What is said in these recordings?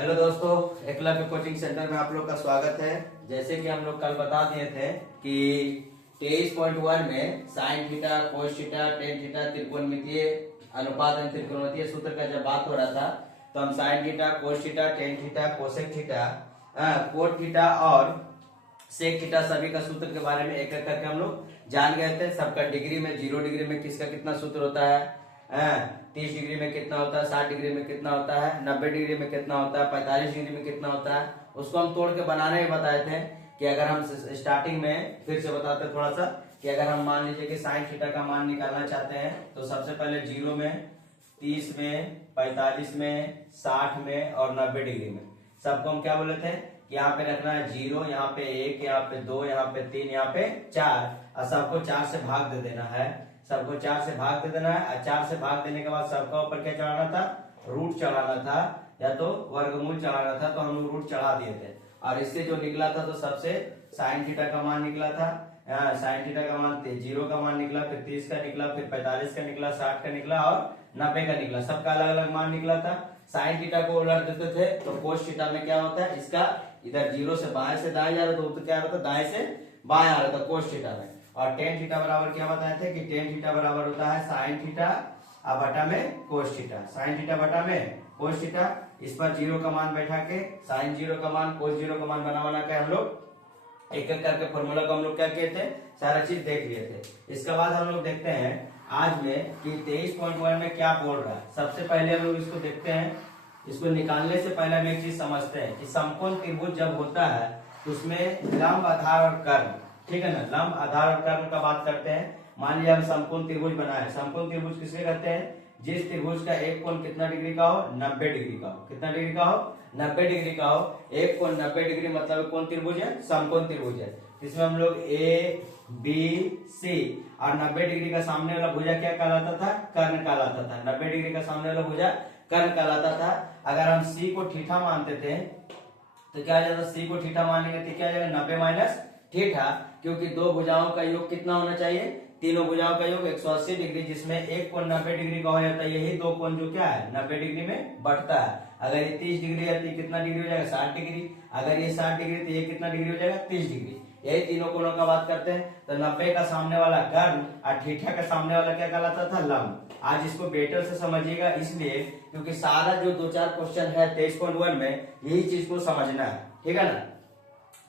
Hello दोस्तों, Eklavya coaching centre में आप लोग का स्वागत है। जैसे कि हम लोग कल बता दिए थे कि 23.1 में sine theta, cos theta, tan theta, त्रिकोणमितीय अनुपात एवं त्रिकोणमितीय सूत्र का जब बात हो रहा था तो हम sine theta, cos theta, tan theta, cosec theta, cot theta और सेक थीटा सभी का सूत्र के बारे में एक एक करके हम लोग जान गए थे। सबका डिग्री में 0 डिग्री में किसका कितना सूत्र होता है, 30 डिग्री में कितना होता है, 60 डिग्री में कितना होता है, 90 डिग्री में कितना होता है, 45 डिग्री में कितना होता है, उसको हम तोड़ के बनाने में बताए थे। कि अगर हम स्टार्टिंग में फिर से बताते हैं थोड़ा सा कि अगर हम मान लीजिए कि साइन थीटा का मान निकालना चाहते हैं तो सबसे पहले 0 में, 30 में, 45 में, 60 में और 90 डिग्री में सबको हम क्या बोले थे कि यहाँ पे रखना है 0, यहाँ पे 1, यहाँ पे 2, यहाँ पे 3, यहाँ पे 4 और सबको 4 से भाग दे देना है। सबको 4 से भाग दे देना है और 4 से भाग देने के बाद सबका ऊपर क्या चढ़ाना था, रूट चढ़ाना था या तो वर्गमूल चढ़ाना था। तो हम रूट चढ़ा दिए थे और इससे जो निकला था तो सबसे साइन थीटा का मान निकला था। साइन थीटा का मान 0 का मान निकला, फिर 30 का निकला, फिर 45 का निकला, 60 का निकला और 90 का निकला। सबका अलग अलग मान निकला था। साइन थीटा को उलट देते थे तो कोस थीटा में क्या होता है, इसका इधर 0 से बाएं से दाएं जा रहा था तो क्या आ रहा था, दाएं से बाएं आ रहा था कोस थीटा में। और टेन थीटा बराबर क्या बताए थे कि टेन थीटा बराबर होता है साइन थीटा बटा में कोस थीटा। साइन थीटा बटा में कोस थीटा, इस पर 0 का मान बैठा के साइन 0 का मान, कोस 0 का मान बना के हम लोग एक एक करके फॉर्मूला को हम लोग क्या किए थे, सारा चीज देख लिए थे। इसके बाद हम लोग देखते हैं आज में कि 23.1 में क्या बोल रहा है। सबसे पहले हम लोग इसको देखते हैं। इसको निकालने से पहले हम एक चीज समझते हैं कि समकोण त्रिभुज जब होता है तो उसमें लंब, आधार और कर्ण, ठीक है ना, लंब, आधार और कर्ण का बात करते हैं। मान लिया हम समकोण त्रिभुज बनाए। समकोण त्रिभुज किसके कहते हैं, जिस त्रिभुज का एक कोण कितना डिग्री का हो, 90 डिग्री का हो। कितना डिग्री का हो, 90 डिग्री का हो। एक कोण 90 डिग्री मतलब कौन त्रिभुज है, समकोण त्रिभुज है। इसमें हम लोग ए, बी, सी और 90 डिग्री का सामने वाला भुजा क्या कहलाता था, कर्ण कहलाता था। 90 डिग्री का सामने वाला भुजा कर्ण कहलाता था। अगर हम सी को थीटा मानते थे तो क्या आ जाता, सी को थीटा मानेंगे तो क्या आ जाएगा, 90 माइनस थीटा, क्योंकि दो भुजाओं का योग कितना होना चाहिए, तीनों भुजाओं का योग 180 डिग्री, जिसमें एक कोण 90 डिग्री का हो जाता है। यही दो कोण जो क्या है 90 डिग्री में बढ़ता है। अगर ये 30 डिग्री है तो कितना डिग्री हो जाएगा, 60 डिग्री। अगर ये 60 डिग्री तो ये कितना डिग्री हो जाएगा, 30 डिग्री। यही तीनों कोणों का बात करते हैं। तो 90 का सामने वाला कर्ण और थीटा का सामने वाला क्या कहलाता था, लंब। आज इसको बेटर से समझिएगा, इसलिए क्योंकि सारा जो 2-4 क्वेश्चन है 23.1 में यही चीज को समझना है, ठीक है ना।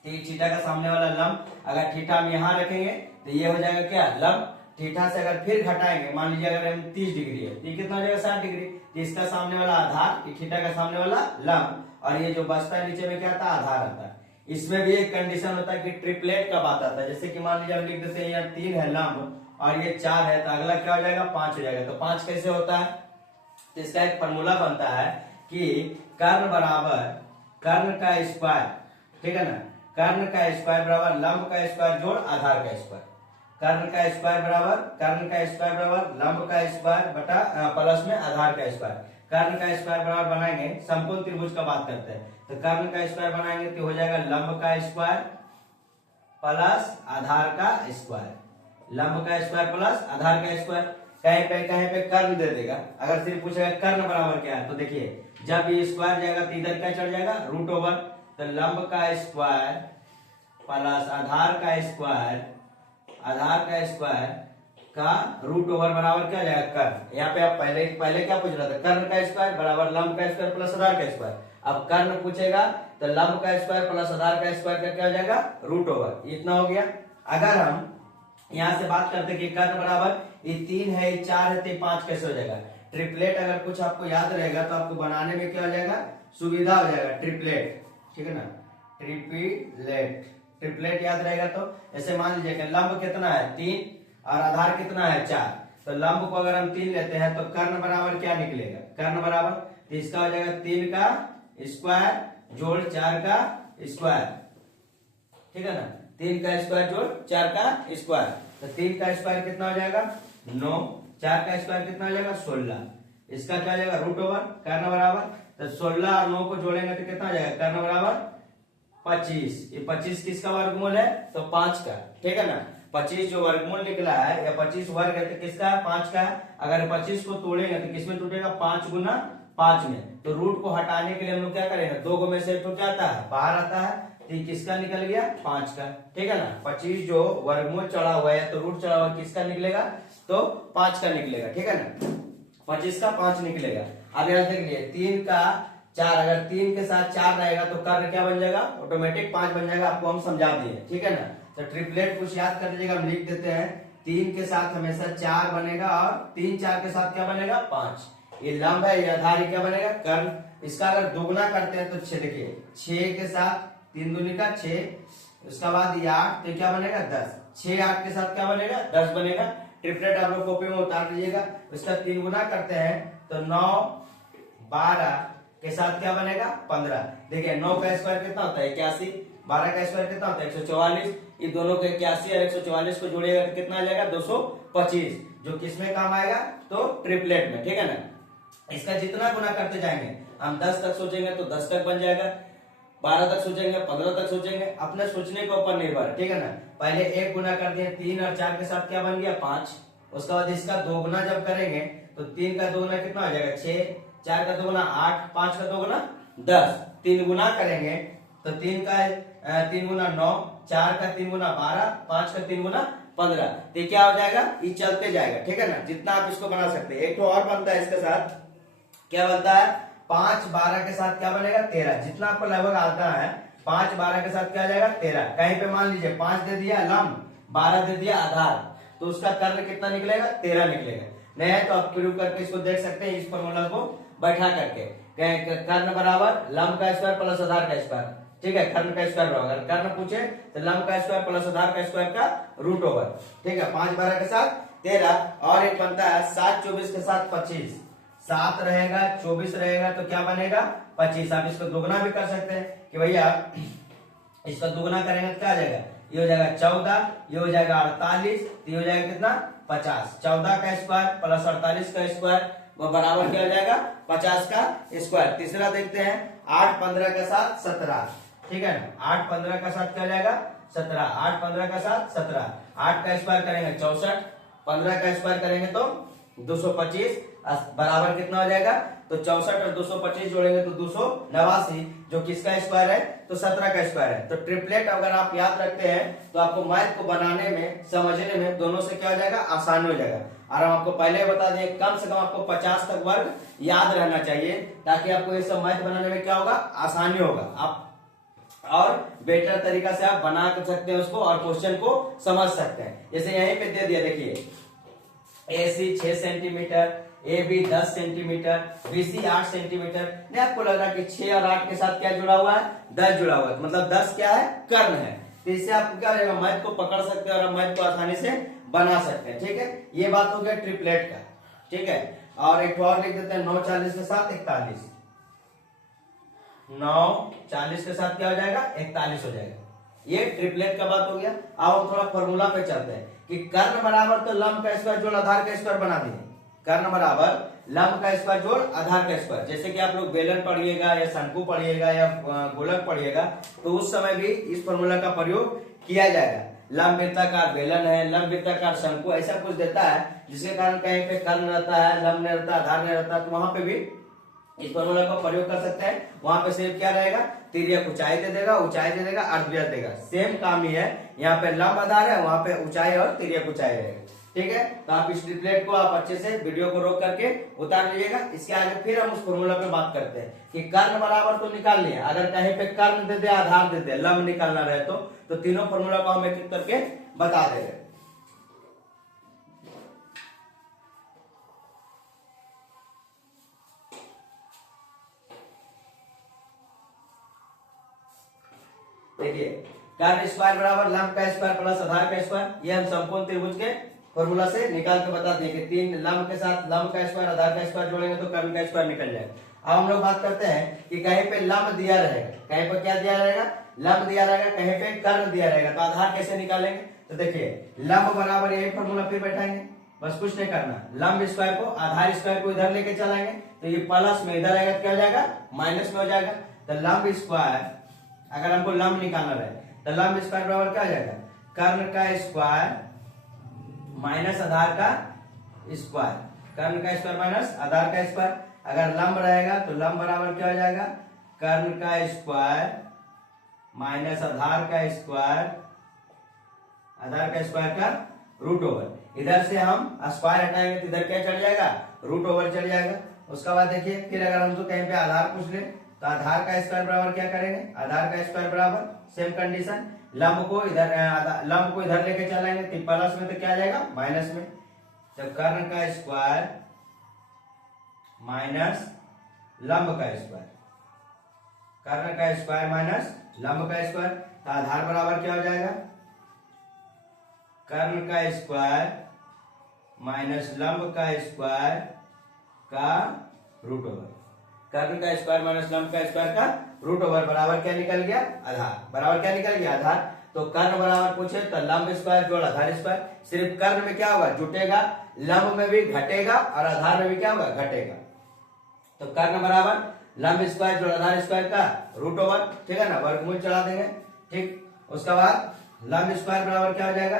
थीटा का सामने वाला लंब, अगर थीटा हम यहाँ रखेंगे तो ये हो जाएगा क्या, लंब। थीटा से अगर फिर घटाएंगे, मान लीजिए अगर हम 30 डिग्री है, ये कितना हो जाएगा, 60 डिग्री। तो इसका सामने वाला आधार, थीटा का सामने वाला लंब, और ये जो बचता है नीचे में क्या आता है, आधार आता है। इसमें भी एक कंडीशन होता है कि ट्रिपलेट का बात आता है। जैसे कि मान लीजिए हम लिख देते हैं यहाँ 3 है लंब और ये 4 है, तो अगला क्या हो जाएगा, 5 हो जाएगा। तो 5 कैसे होता है, तो इसका एक फॉर्मूला बनता है कि कर्ण बराबर कर्ण का स्क्वायर, ठीक है ना, कर्ण का स्क्वायर बराबर लंब का स्क्वायर जोड़ आधार का स्क्वायर। कर्ण का स्क्वायर बराबर कर्ण का स्क्वायर बराबर लंब का स्क्वायर बटा प्लस में आधार का स्क्वायर। कर्ण का स्क्वायर बराबर बनाएंगे, समकोण त्रिभुज का बात करते हैं, तो कर्ण का स्क्वायर बनाएंगे तो हो जाएगा लंब का स्क्वायर प्लस आधार का स्क्वायर। लंब का स्क्वायर प्लस आधार का स्क्वायर। कहीं पे कर्ण दे देगा। अगर सिर्फ पूछेगा कर्ण बराबर क्या है, तो देखिए जब ये स्क्वायर जाएगा तो इधर क्या चढ़ जाएगा, रूट ओवर। तो लंब का स्क्वायर प्लस आधार का स्क्वायर, आधार का स्क्वायर का रूट ओवर बराबर क्या जाएगा, कर्ण। यहाँ पे आप पहले क्या पूछ रहा था, कर्ण का स्क्वायर बराबर लंब का स्क्वायर प्लस आधार का स्क्वायर। अब कर्ण पूछेगा तो लंब का स्क्वायर प्लस आधार का स्क्वायर का क्या हो जाएगा, रूट ओवर। इतना हो गया। अगर हम यहाँ से बात करते कि कर्ण बराबर ये 3 है, ये 4 है, तो 5 कैसे हो जाएगा। ट्रिपलेट अगर कुछ आपको याद रहेगा तो आपको बनाने में क्या हो जाएगा, सुविधा हो जाएगा, ट्रिपलेट, ठीक है ना, ट्रिपलेट। ट्रिपलेट याद रहेगा तो ऐसे मान लीजिए कि लंब कितना है 3 और आधार कितना है 4, तो लंब को अगर हम 3 लेते हैं तो कर्ण बराबर क्या निकलेगा, कर्ण बराबर तो इसका हो जाएगा 3 का स्क्वायर जोड़ 4 का स्क्वायर, ठीक है ना, 3 का स्क्वायर जोड़ 4 का स्क्वायर। तो 3 का स्क्वायर कितना हो जाएगा 9, 4 का स्क्वायर कितना हो जाएगा 16। इसका क्या हो जाएगा रूट ओवर, कर्ण बराबर, तो 16 और 9 को जोड़ेंगे तो कितना हो जाएगा, कर्ण बराबर 25। ये 25 किसका वर्गमूल है, तो 5 का, ठीक है ना। 25 जो वर्गमूल निकला है या 25 वर्ग है तो किसका है, 5 का है। अगर 25 को तोड़ेंगे तो किसमें टूटेगा, 5 गुना 5 में। तो रूट को हटाने के लिए हम लोग क्या करेंगे, 2 गो में से एक तो क्या आता है, बाहर आता है, तो ये किसका निकल गया, 5 का। ठीक है ना, 25 जो वर्गमूल चढ़ा हुआ है तो रूट चढ़ा हुआ किसका निकलेगा, तो 5 का निकलेगा। ठीक है ना, 25 का 5 निकलेगा। अब यहाँ देख लिए 3 का 4, अगर 3 के साथ 4 रहेगा तो कर्ण क्या बन जाएगा, ऑटोमेटिक 5 बन जाएगा। आपको हम समझा दिए। ठीक है ना, तो ट्रिपलेट कुछ याद कर लीजिएगा, हम लिख देते हैं 3 के साथ हमेशा 4 बनेगा और 3 4 के साथ क्या बनेगा, 5। ये लंब है, ये आधार, क्या बनेगा, कर्ण। इसका अगर दोगुना करते हैं तो 6, देखिए 6 के साथ 3 दूनी का 6, उसके बाद ये 8, तो क्या बनेगा 10। 6 8 के साथ क्या बनेगा, 10 बनेगा। ट्रिपलेट आप लोग कॉपी में उतार लीजिएगा। इसका 3 गुना करते हैं तो 9 12 के साथ क्या बनेगा, 15। देखिए 9 का स्क्वायर कितना होता है, 81। 12 का स्क्वायर कितना होता है, 144। ये दोनों के 81 और 144 को जोड़ेगा तो कितना आ जाएगा, 225, जो किसमें काम आएगा, तो ट्रिपलेट में। ठीक है ना, इसका जितना गुना करते जाएंगे, हम 10 तक सोचेंगे तो 10 तक बन जाएगा, 12 तक सोचेंगे, 15 तक सोचेंगे, अपने सोचने के ऊपर निर्भर है। ठीक है ना, पहले 1 गुना कर दिए, 3 और 4 के साथ क्या बन गया, 5। उसके बाद इसका 2 गुना जब करेंगे तो 3 का 2 गुना कितना हो जाएगा, 6, 4 का 2 गुना 8, 5 का 2 गुना 10। 3 गुना करेंगे तो 3 का 3 गुना 9, 4 का 3 गुना 12, 5 का 3 गुना 15। तो क्या हो जाएगा, ये चलते जाएगा। ठीक है ना, जितना आप इसको बना सकते हैं। एक तो और बनता है इसके साथ, क्या बनता है, 5 12 के साथ क्या बनेगा, 13। जितना आपको लगभग आता है, 5 12 के साथ क्या आ जाएगा, 13। कहीं पे मान लीजिए 5 दे दिया लंब, 12 दे दिया आधार, तो उसका कर्ण कितना निकलेगा, 13 निकलेगा। नहीं है तो आप प्रूव करके इसको देख सकते हैं, इस फॉर्मूला को बैठा करके। कर्ण बराबर लंब का स्क्वायर प्लस आधार का स्क्वायर। ठीक है, कर्ण का स्क्वायर होगा। अगर कर्ण पूछे तो लंब का स्क्वायर प्लस आधार का स्क्वायर का रूट ओवर। ठीक है, 5 12 के साथ 13। और एक बनता है 7 24 के साथ 25। 7 रहेगा, 24 रहेगा तो क्या बनेगा, 25। आप इसको दोगुना भी कर सकते हैं कि भैया इसका दोगुना करेंगे तो क्या आ जाएगा, ये हो जाएगा 14, ये हो जाएगा 48, ये हो जाएगा कितना, 50। 14 का स्क्वायर प्लस 48 का स्क्वायर वो बराबर क्या हो जाएगा, 50 का स्क्वायर। तीसरा देखते हैं 8 15 के साथ 17। ठीक है ना, 8 15 का साथ क्या हो जाएगा, 17। 8 15 का साथ 17। 8 का स्क्वायर करेंगे 64, 15 का स्क्वायर करेंगे तो 225, बराबर कितना हो जाएगा, तो 64 और 225 जोड़ेंगे तो 289, जो किसका स्क्वायर है, तो 17 का स्क्वायर है। तो ट्रिपलेट अगर आप याद रखते हैं तो आपको मैथ को बनाने में, समझने में दोनों से क्या हो जाएगा, आसान हो जाएगा। और हम आपको पहले बता दें, कम से कम आपको 50 तक वर्ग याद रहना चाहिए, ताकि आपको ये सब मैथ बनाने में क्या होगा, आसानी होगा। आप और बेटर तरीका से आप बना कर सकते हैं उसको और क्वेश्चन को समझ सकते हैं। जैसे यहीं पे दे दिया, देखिए AC 6 centimetre, AB 10 centimetre, BC 8 centimetre. नहीं आपको लग रहा है कि 6 और 8 के साथ क्या जुड़ा हुआ है, 10 जुड़ा हुआ है, मतलब 10 क्या है, कर्ण है। तो इससे आपको क्या हो जाएगा, मैथ को पकड़ सकते हैं और मैथ को आसानी से बना सकते हैं। ठीक है, ये बात हो गया ट्रिपलेट का। ठीक है, और एक और लिख देते हैं 9 40 के साथ 41। 9 40 के साथ क्या हो जाएगा, 41 हो जाएगा। ये ट्रिपलेट का बात हो गया। अब हम थोड़ा फॉर्मूला पे चलते हैं कि कर्ण बराबर तो लंब का स्क्वायर जोड़ आधार का स्क्वायर बना दिए। कर्ण बराबर लंब का स्क्वायर जोड़ आधार का स्क्वायर। जैसे कि आप लोग बेलन पढ़िएगा या शंकु पढ़िएगा या गोलक पढ़िएगा तो उस समय भी इस फॉर्मूला का प्रयोग किया जाएगा। लंब वृत्ताकार बेलन है, लंब वृत्ताकार शंकु, ऐसा कुछ देता है जिसके कारण कहीं पे कर्ण रहता है, लंब नहीं रहता, आधार नहीं रहता, तो वहां पे भी इस फॉर्मूला का प्रयोग कर सकते हैं। वहां पे सिर्फ क्या रहेगा, तिर्यक ऊंचाई दे देगा, ऊंचाई दे देगा, अर्धव्यास देगा। सेम काम ही है, यहाँ पे लंब आधार है, वहां पे ऊंचाई और तिर्यक ऊंचाई रहेगा। ठीक है, तो आप इस ट्रिपलेट को आप अच्छे से वीडियो को रोक करके उतार लीजिएगा। इसके आगे फिर हम उस फॉर्मूला पे बात करते हैं कि कर्ण बराबर तो निकाल लिया, अगर कहीं पे कर्ण दे दे, आधार दे दे, लंब निकालना रहे तो तीनों फॉर्मूला को हम एक एक करके बता देंगे। देखिए कर्ण स्क्वायर बराबर लंब का स्क्वायर प्लस आधार का स्क्वायर, ये हम समकोण त्रिभुज के फॉर्मूला से निकाल के बता देंगे। 3 लंब के साथ लंब का स्क्वायर आधार का स्क्वायर जोड़ेंगे तो कर्ण का स्क्वायर निकल जाएगा। अब हम लोग बात करते हैं कि कहीं पे लंब दिया रहेगा, कहीं पर क्या दिया रहेगा, लंब दिया रहेगा, कहीं पे कर्ण दिया रहेगा, तो आधार कैसे निकालेंगे। तो देखिए लंब बराबर यही फॉर्मूला फिर बैठाएंगे, बस कुछ नहीं करना। लंब स्क्वायर को आधार स्क्वायर को इधर लेके चलाएंगे तो ये प्लस में इधर आएगा, क्या हो जाएगा, माइनस में हो जाएगा। तो लंब स्क्वायर, अगर हमको लंब निकालना रहे तो लंब स्क्वायर बराबर क्या हो जाएगा, कर्ण का स्क्वायर माइनस आधार का स्क्वायर, कर्ण का स्क्वायर माइनस आधार का स्क्वायर। अगर लंब रहेगा तो लंब बराबर क्या हो जाएगा, कर्ण का स्क्वायर माइनस आधार का स्क्वायर, आधार का स्क्वायर का रूट ओवर। इधर से हम स्क्वायर हटाएंगे तो इधर क्या चढ़ जाएगा, रूट ओवर चढ़ जाएगा। उसके बाद देखिए फिर अगर हमसे कहीं पे आधार पूछ ले तो आधार का स्क्वायर बराबर क्या करेंगे, आधार का स्क्वायर बराबर सेम कंडीशन, लंब को इधर लेके चलाएंगे तो प्लस में तो क्या आ जाएगा माइनस में। तो कर्ण का स्क्वायर माइनस लंब का स्क्वायर, कर्ण का स्क्वायर माइनस लंब का स्क्वायर, तो आधार बराबर क्या हो जाएगा, कर्ण का स्क्वायर माइनस लंब का स्क्वायर का रूट ओवर, कर्ण का स्क्वायर माइनस लंब का स्क्वायर का रूट ओवर बराबर क्या निकल गया, आधार। बराबर क्या निकल गया, आधार। तो कर्ण बराबर पूछे तो लंब स्क्वायर जोड़ आधार स्क्वायर, सिर्फ कर्ण में क्या होगा जुटेगा, लंब में भी घटेगा और आधार में भी क्या होगा घटेगा। तो कर्ण बराबर लंब स्क्वायर जोड़ आधार स्क्वायर का रूट ओवर, ठीक है ना, वर्गमूल चढ़ा देंगे। ठीक, उसके बाद लंब स्क्वायर बराबर क्या हो जाएगा,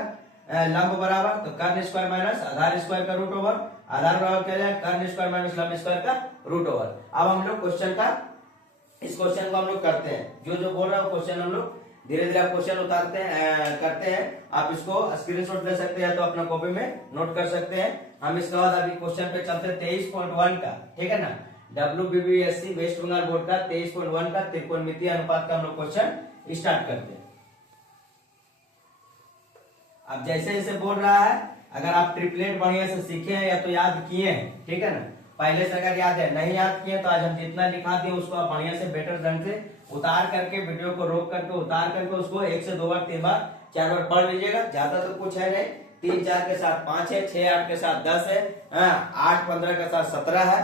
लंब बराबर तो कर्ण स्क्वायर माइनस आधार स्क्वायर का रूट ओवर, आधार बराबर क्या जाएगा, कर्ण स्क्वायर माइनस लंब स्क्वायर का रूट ओवर। अब हम लोग इस क्वेश्चन को हम लोग करते हैं, जो बोल रहा है क्वेश्चन हम लोग धीरे धीरे क्वेश्चन उतारते हैं करते हैं। आप इसको स्क्रीनशॉट ले सकते हैं तो अपना कॉपी में नोट कर सकते हैं। हम इसके बाद अभी क्वेश्चन पे चलते हैं 23.1 का, ठीक है ना, WBBSC वेस्ट बंगाल बोर्ड का 23.1 का त्रिकोणमितीय अनुपात का हम लोग क्वेश्चन स्टार्ट करते हैं। अब जैसे जैसे बोल रहा है, अगर आप ट्रिपलेट बढ़िया से सीखे हैं या तो याद किए हैं, ठीक है ना, पहले से अगर याद है, नहीं याद किए तो आज हम जितना लिखा दिए उसको आप बढ़िया से बेटर ढंग से उतार करके वीडियो को रोक करके उतार करके उसको 1 से 2 बार 3 बार 4 बार पढ़ लीजिएगा। ज्यादा तो कुछ है नहीं, 3 4 के साथ 5 है, 6 8 के साथ 10 है, 8 15 के साथ 17 है।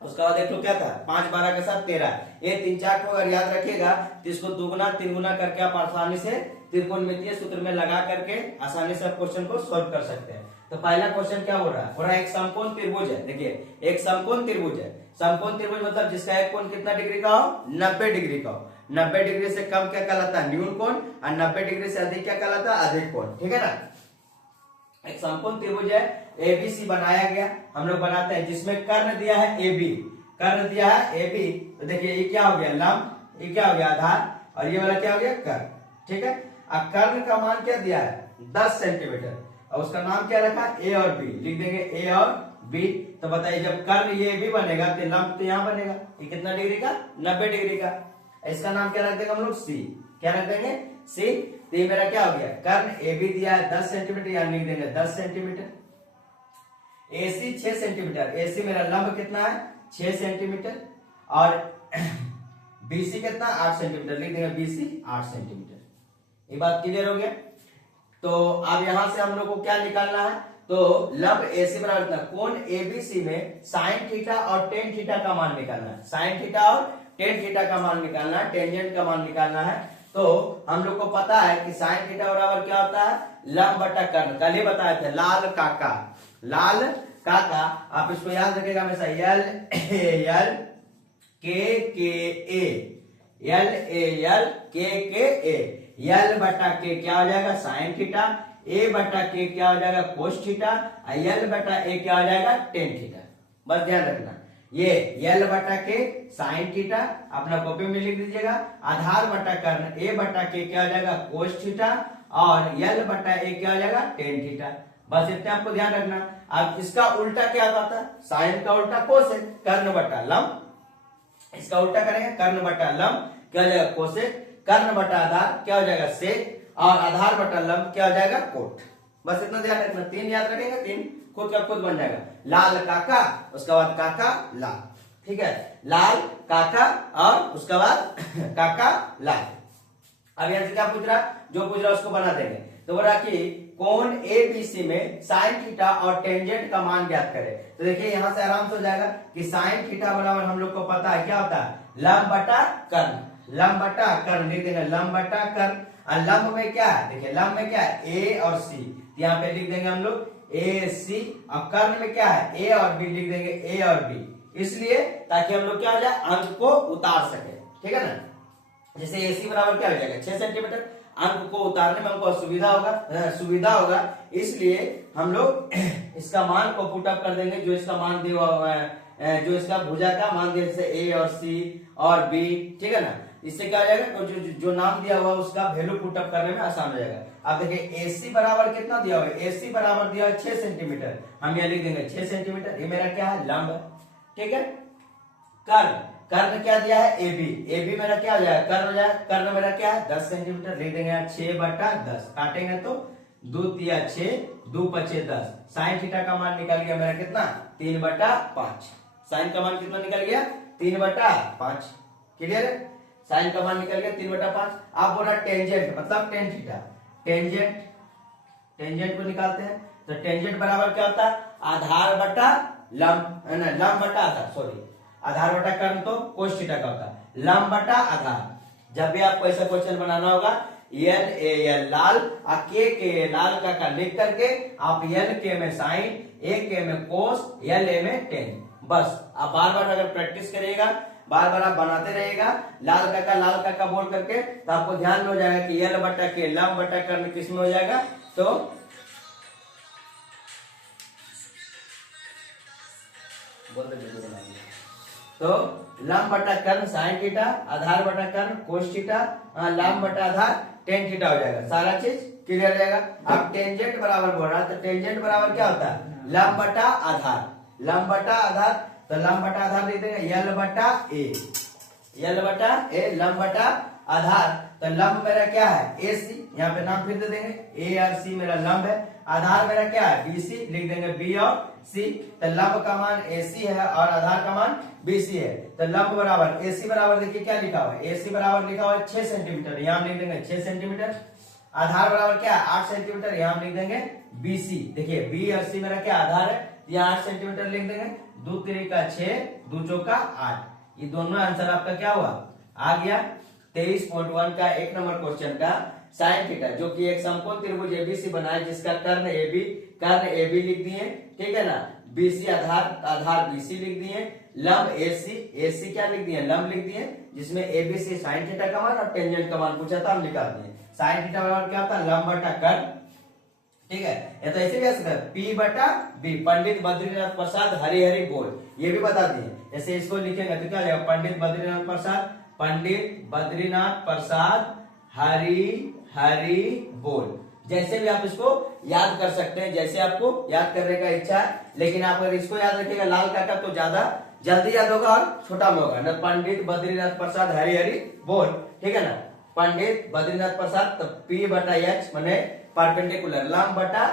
उसके बाद देख लो क्या था, 5 12 के साथ 13। ये 3 4 को अगर याद रखिएगा तो इसको 2 गुना 3 गुना करके आप आसानी से त्रिकोणमितीय सूत्र में लगा करके आसानी से आप क्वेश्चन को सॉल्व कर सकते हैं। तो पहला क्वेश्चन क्या हो रहा है, एक समकोण त्रिभुज है। देखिए एक समकोण त्रिभुज है, समकोण त्रिभुज मतलब जिसका एक कोण कितना डिग्री का हो, 90 डिग्री का हो। 90 डिग्री से कम क्या कहलाता है, न्यून कोण, और 90 डिग्री से अधिक क्या कहलाता है, अधिक कोण, ठीक है ना। एक समकोण त्रिभुज है, एबीसी बनाया गया, हम लोग बनाते हैं, जिसमें कर्ण दिया है एबी, कर्ण दिया है एबी। तो देखिए ये क्या हो गया लंब, ये क्या हो गया आधार, और ये वाला क्या हो गया कर्ण, ठीक है। अब कर्ण का मान क्या दिया है 10 सेंटीमीटर, और उसका नाम क्या रखा ए और बी, लिख देंगे ए और बी। तो बताइए जब कर्ण ये भी बनेगा तो लंब तो यहाँ बनेगा, ये कितना डिग्री का, 90 डिग्री का। इसका नाम क्या रख देंगे हम लोग सी, क्या रख देंगे सी। तो ये मेरा क्या हो गया, कर्ण ए बी दिया है 10 सेंटीमीटर, यहाँ लिख देंगे 10 सेंटीमीटर। एसी 6 सेंटीमीटर, एसी मेरा लंब कितना है 6 सेंटीमीटर, और बीसी कितना 8 सेंटीमीटर, लिख देंगे बीसी 8 सेंटीमीटर। ये बात क्लियर हो गया। तो अब यहां से हम लोग को क्या निकालना है, तो लंब एसी बराबर कितना, कोण एबीसी में साइन थीटा और टेन थीटा का मान निकालना है, साइन थीटा और टेन थीटा का मान निकालना है, टेंजेंट का मान निकालना है। तो हम लोग को पता है कि साइन थीटा बराबर क्या होता है, लंब बटा कर्ण, कल ही बताए थे, लाल काका, लाल काका। आप इसको याद रखिएगा हमेशा, एल एल के ए, एल एल के ए, यल बटा के क्या हो जाएगा साइन थीटा, ए बटा के क्या हो जाएगा कोस थीटा, यल बटा ए क्या हो जाएगा टेन थीटा। बस ध्यान रखना, ये यल बटा के साइन थीटा अपना कॉपी में लिख दीजिएगा, आधार बटा कर्ण ए बटा के क्या हो जाएगा कोस थीटा, और यल बटा ए क्या हो जाएगा टेन थीटा। बस इतने आपको ध्यान रखना। अब इसका उल्टा क्या आता है, साइन का उल्टा कोस है, कर्ण बटा लंब, इसका उल्टा करेंगे कर्ण बटा लंब क्या हो जाएगा कोसेक, कर्ण बटा आधार क्या हो जाएगा सेक, और आधार बटा लंब क्या हो जाएगा कोट। बस इतना ध्यान रखना, 3 याद रखेंगे, 3 खुद का खुद बन जाएगा, लाल काका, उसके बाद काका लाल, ठीक है, लाल काका और उसके बाद काका लाल। अब यहाँ से क्या पूछ रहा, जो पूछ रहा उसको बना देंगे। तो बोला कि कोण एबीसी में साइन थीटा और टेंजेंट का मान ज्ञात करें। तो देखिए यहां से आराम से हो जाएगा कि साइन थीटा बराबर हम लोग को पता है क्या होता है, लंब बटा कर्ण, लंब बटा कर्ण, लिख देंगे लंब बटा कर्ण। और लंब में क्या है, देखिए लंब में क्या है ए और सी, यहाँ पे लिख देंगे हम लोग ए सी, और कर्ण में क्या है ए और बी, लिख देंगे ए और बी, इसलिए ताकि हम लोग क्या हो जाए अंक को उतार सके, ठीक है ना। जैसे एसी बराबर क्या हो जाएगा 6 सेंटीमीटर, अंक को उतारने में हमको असुविधा होगा, सुविधा होगा, इसलिए हम लोग इसका मान को पुटअप कर देंगे। जो इसका मान दिया हुआ है, जो इसका भुजा का मान दिया जैसे ए और सी और बी, ठीक है ना, इससे क्या हो जाएगा, तो जो नाम दिया हुआ उसका वैल्यू पुटअप करने में आसान हो जाएगा। अब देखिए AC बराबर कितना दिया हुआ है, AC बराबर दिया है 6 सेंटीमीटर, हम यहाँ लिख देंगे 6 सेंटीमीटर। ये मेरा क्या है, लंब, ठीक है। कर्ण, कर्ण क्या दिया है, AB, AB मेरा क्या हो जाएगा, कर्ण हो जाएगा। कर्ण मेरा क्या है 10 सेंटीमीटर, लिख देंगे 6/10, काटेंगे तो 2 तिया 6, 2 पचे 10। साइन थीटा का मान निकल गया मेरा कितना, 3/5। साइन का मान कितना निकल गया, 3/5, क्लियर है। साइन का मान निकल गया 3/5। आप बोला टेंजेंट मतलब टेन थीटा, टेंजेंट, टेंजेंट को निकालते हैं तो टेंजेंट बराबर क्या होता है, आधार बटा लंब, है ना, लंब बटा आधार, सॉरी, आधार बटा कर्ण तो कोस थीटा का होता है, लंब बटा आधार। जब भी आपको ऐसा क्वेश्चन बनाना होगा, एल ए एल लाल और के लाल का लिख करके आप एल के में साइन, ए के में कोस, एल ए में टेन, बस आप बार बार अगर प्रैक्टिस करिएगा, बार बार आप बनाते रहिएगा लाल काका बोल करके, तो आपको ध्यान में हो जाएगा कि एल बटा के लंब बटा कर्ण किस में हो जाएगा, तो लंब बटा कर्ण साइन थीटा, आधार बटा कर्ण कोस थीटा, लंब बटा आधार टेन थीटा हो जाएगा, सारा चीज क्लियर हो जाएगा। अब टेंजेंट बराबर बोल रहा, तो टेंजेंट बराबर क्या होता है, लंब बटा आधार, लंब बटा आधार, तो लंब बटा आधार लिख देंगे एल बटा ए, एल बटा ए, लंब बटा आधार, तो लंब मेरा क्या है ए सी, यहाँ पे नाम फिर दे देंगे, ए और सी मेरा लंब है, आधार मेरा क्या है बी सी, लिख देंगे बी और सी, तो लंब का मान ए सी है और आधार का मान बी सी है, तो लंब बराबर ए सी बराबर देखिए क्या लिखा हुआ है, ए सी बराबर लिखा हुआ है 6 सेंटीमीटर, यहाँ लिख देंगे 6 सेंटीमीटर, आधार बराबर क्या है 8 सेंटीमीटर, यहाँ लिख देंगे बी सी, देखिए बी और सी मेरा क्या आधार है, यहाँ 8 सेंटीमीटर लिख देंगे, 2 तिरिका 6, 2 चौका 8, ये दोनों आंसर आपका क्या हुआ आ गया। 23.1 का 1 नंबर क्वेश्चन का साइन थीटा, जो कि एक समकोण त्रिभुज एबीसी बना है, जिसका कर्ण एबी लिख दिए, ठीक है ना, बीसी आधार बीसी लिख दिए, लंब एसी क्या लिख दिए, लंब लिख दिए, जिसमें एबीसी साइन थीटा का मान और टेंजेंट का मान पूछा था, हम निकाल दिए। साइन थीटा बराबर क्या होता है, लंब बटा कर्ण, ठीक है, ये तो ऐसे भी आ सकता है P बटा B, पंडित बद्रीनाथ प्रसाद हरि बोल, ये भी बता दिए। जैसे इसको लिखेंगे तो क्या जाएगा, पंडित बद्रीनाथ प्रसाद हरि बोल, जैसे भी आप इसको याद कर सकते हैं, जैसे आपको याद करने का इच्छा है, लेकिन आप अगर इसको याद रखिएगा लाल काका तो ज्यादा जल्दी याद होगा और छोटा में होगा ना, पंडित बद्रीनाथ प्रसाद हरि बोल, ठीक है ना, पंडित बद्रीनाथ प्रसाद, तो P बटा H माने परपेंडिकुलर, लंब बटा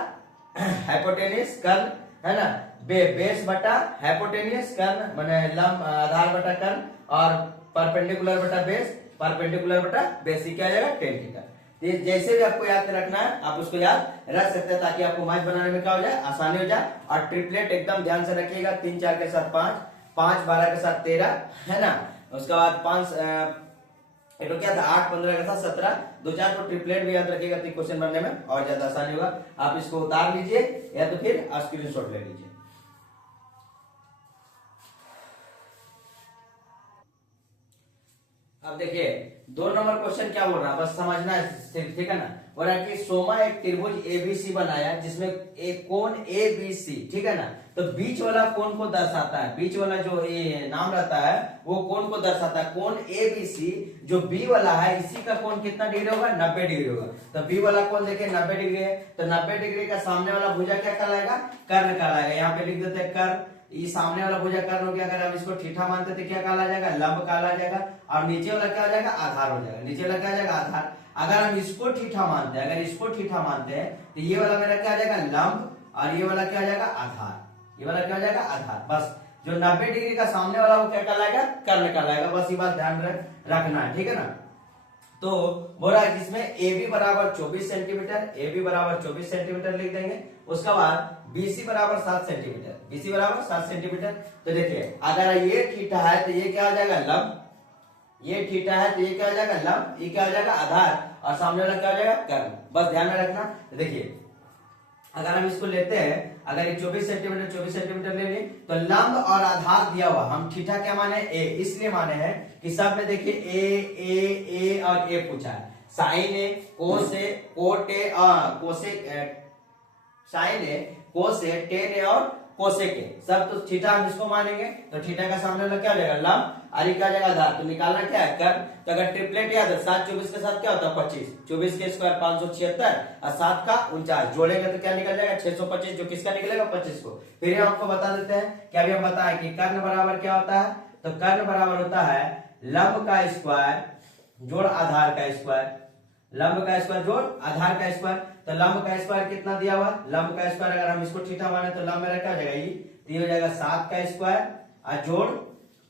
हाइपोटेन्यूस कर्ण, है ना, बेस बटा हाइपोटेन्यूस कर्ण माने लंब आधार बटा कर्ण, और परपेंडिकुलर बटा बेस, क्या आ जाएगा टेन थीटा। जैसे भी आपको याद रखना है आप उसको याद रख सकते हैं, ताकि आपको मैथ बनाने में क्या हो जाए, आसानी हो जाए। और ट्रिपलेट एकदम ध्यान से रखिएगा, 3 4 के साथ 5, 5 12 के साथ 13, है ना, उसके बाद 5 तो क्या था 8 15 के साथ 17, 2 4 को ट्रिपलेट भी याद रखिएगा, तो क्वेश्चन बनने में और ज्यादा आसानी होगा। आप इसको उतार लीजिए या तो फिर स्क्रीनशॉट ले लीजिए। अब देखिए 2 नंबर क्वेश्चन क्या बोल रहा है, बस समझना है सिर्फ, ठीक है ना, बोल रहा है कि सोमा एक त्रिभुज एबीसी बनाया जिसमें एक कोण एबीसी, ठीक है ना, तो बीच वाला कोण को दर्शाता है, बीच वाला जो ये नाम रहता है वो कोण को दर्शाता है। कोण एबीसी जो बी वाला है, इसी का कोण कितना डिग्री होगा, 90 डिग्री होगा। तो बी वाला कोण देखिए 90 डिग्री है, तो 90 डिग्री का सामने वाला भुजा क्या कहलाएगा, कर्ण कहलाएगा। यहाँ पे लिख देते हैं कर्ण, ये सामने वाला भुजा कर्ण हो गया। अगर हम इसको ठीठा मानते तो क्या कहला जाएगा, लंब कहला जाएगा। और नीचे वाला क्या हो जाएगा, आधार हो जाएगा। नीचे वाला क्या हो जाएगा, आधार। अगर हम इसको ठीठा मानते हैं, तो ये वाला मेरा क्या आ जाएगा, लंब, और ये वाला क्या आ जाएगा, आधार। ये वाला क्या हो जाएगा, आधार। बस जो 90 डिग्री का सामने वाला वो क्या कहलाएगा, कर्ण कहलाएगा। बस ये बात ध्यान रखना है, ठीक है ना। तो बोला जिसमें AB बराबर 24 सेंटीमीटर, AB बराबर 24 सेंटीमीटर लिख देंगे। उसके बाद BC बराबर 7 सेंटीमीटर, BC बराबर 7 सेंटीमीटर। तो देखिए अगर ये थीटा है तो ये क्या हो जाएगा, लंब। ये थीटा है तो ये क्या हो जाएगा, लंब। ये क्या हो जाएगा, आधार। और सामने वाला क्या हो जाएगा, कर्ण। बस ध्यान में रखना। देखिए अगर हम इसको लेते हैं, अगर ये 24 सेंटीमीटर ले लें, तो लंब और आधार दिया हुआ, हम थीटा क्या माने, ए, इसलिए माने हैं कि सब में देखिए ए और ए पूछा है। Sine A, cos A, cot A, cosec, sine A, cos A, tan A और कोसेक ए, सब तो थीटा हम इसको मानेंगे, तो थीटा का सामने वाला क्या हो जाएगा लंब, और क्या जाएगा आधार। तो निकालना क्या है कर्व, तो अगर ट्रिपलेट याद है 7 24 के साथ क्या होता है 25, 24 के स्क्वायर 576 और 7 का 49 जोड़ेंगे तो क्या निकल जाएगा 625, जो किसका निकलेगा 25 को। फिर हम आपको बता देते हैं कि अभी हम बताएं कि कर्ण बराबर क्या होता है, तो कर्ण बराबर होता है लंब का स्क्वायर जोड़ आधार का स्क्वायर, लंब का स्क्वायर जोड़ आधार का स्क्वायर। तो लंब का स्क्वायर कितना दिया हुआ, लंब का स्क्वायर अगर हम इसको थीटा माने तो लंब मेरा क्या हो जाएगा ये हो जाएगा 7 का स्क्वायर और जोड़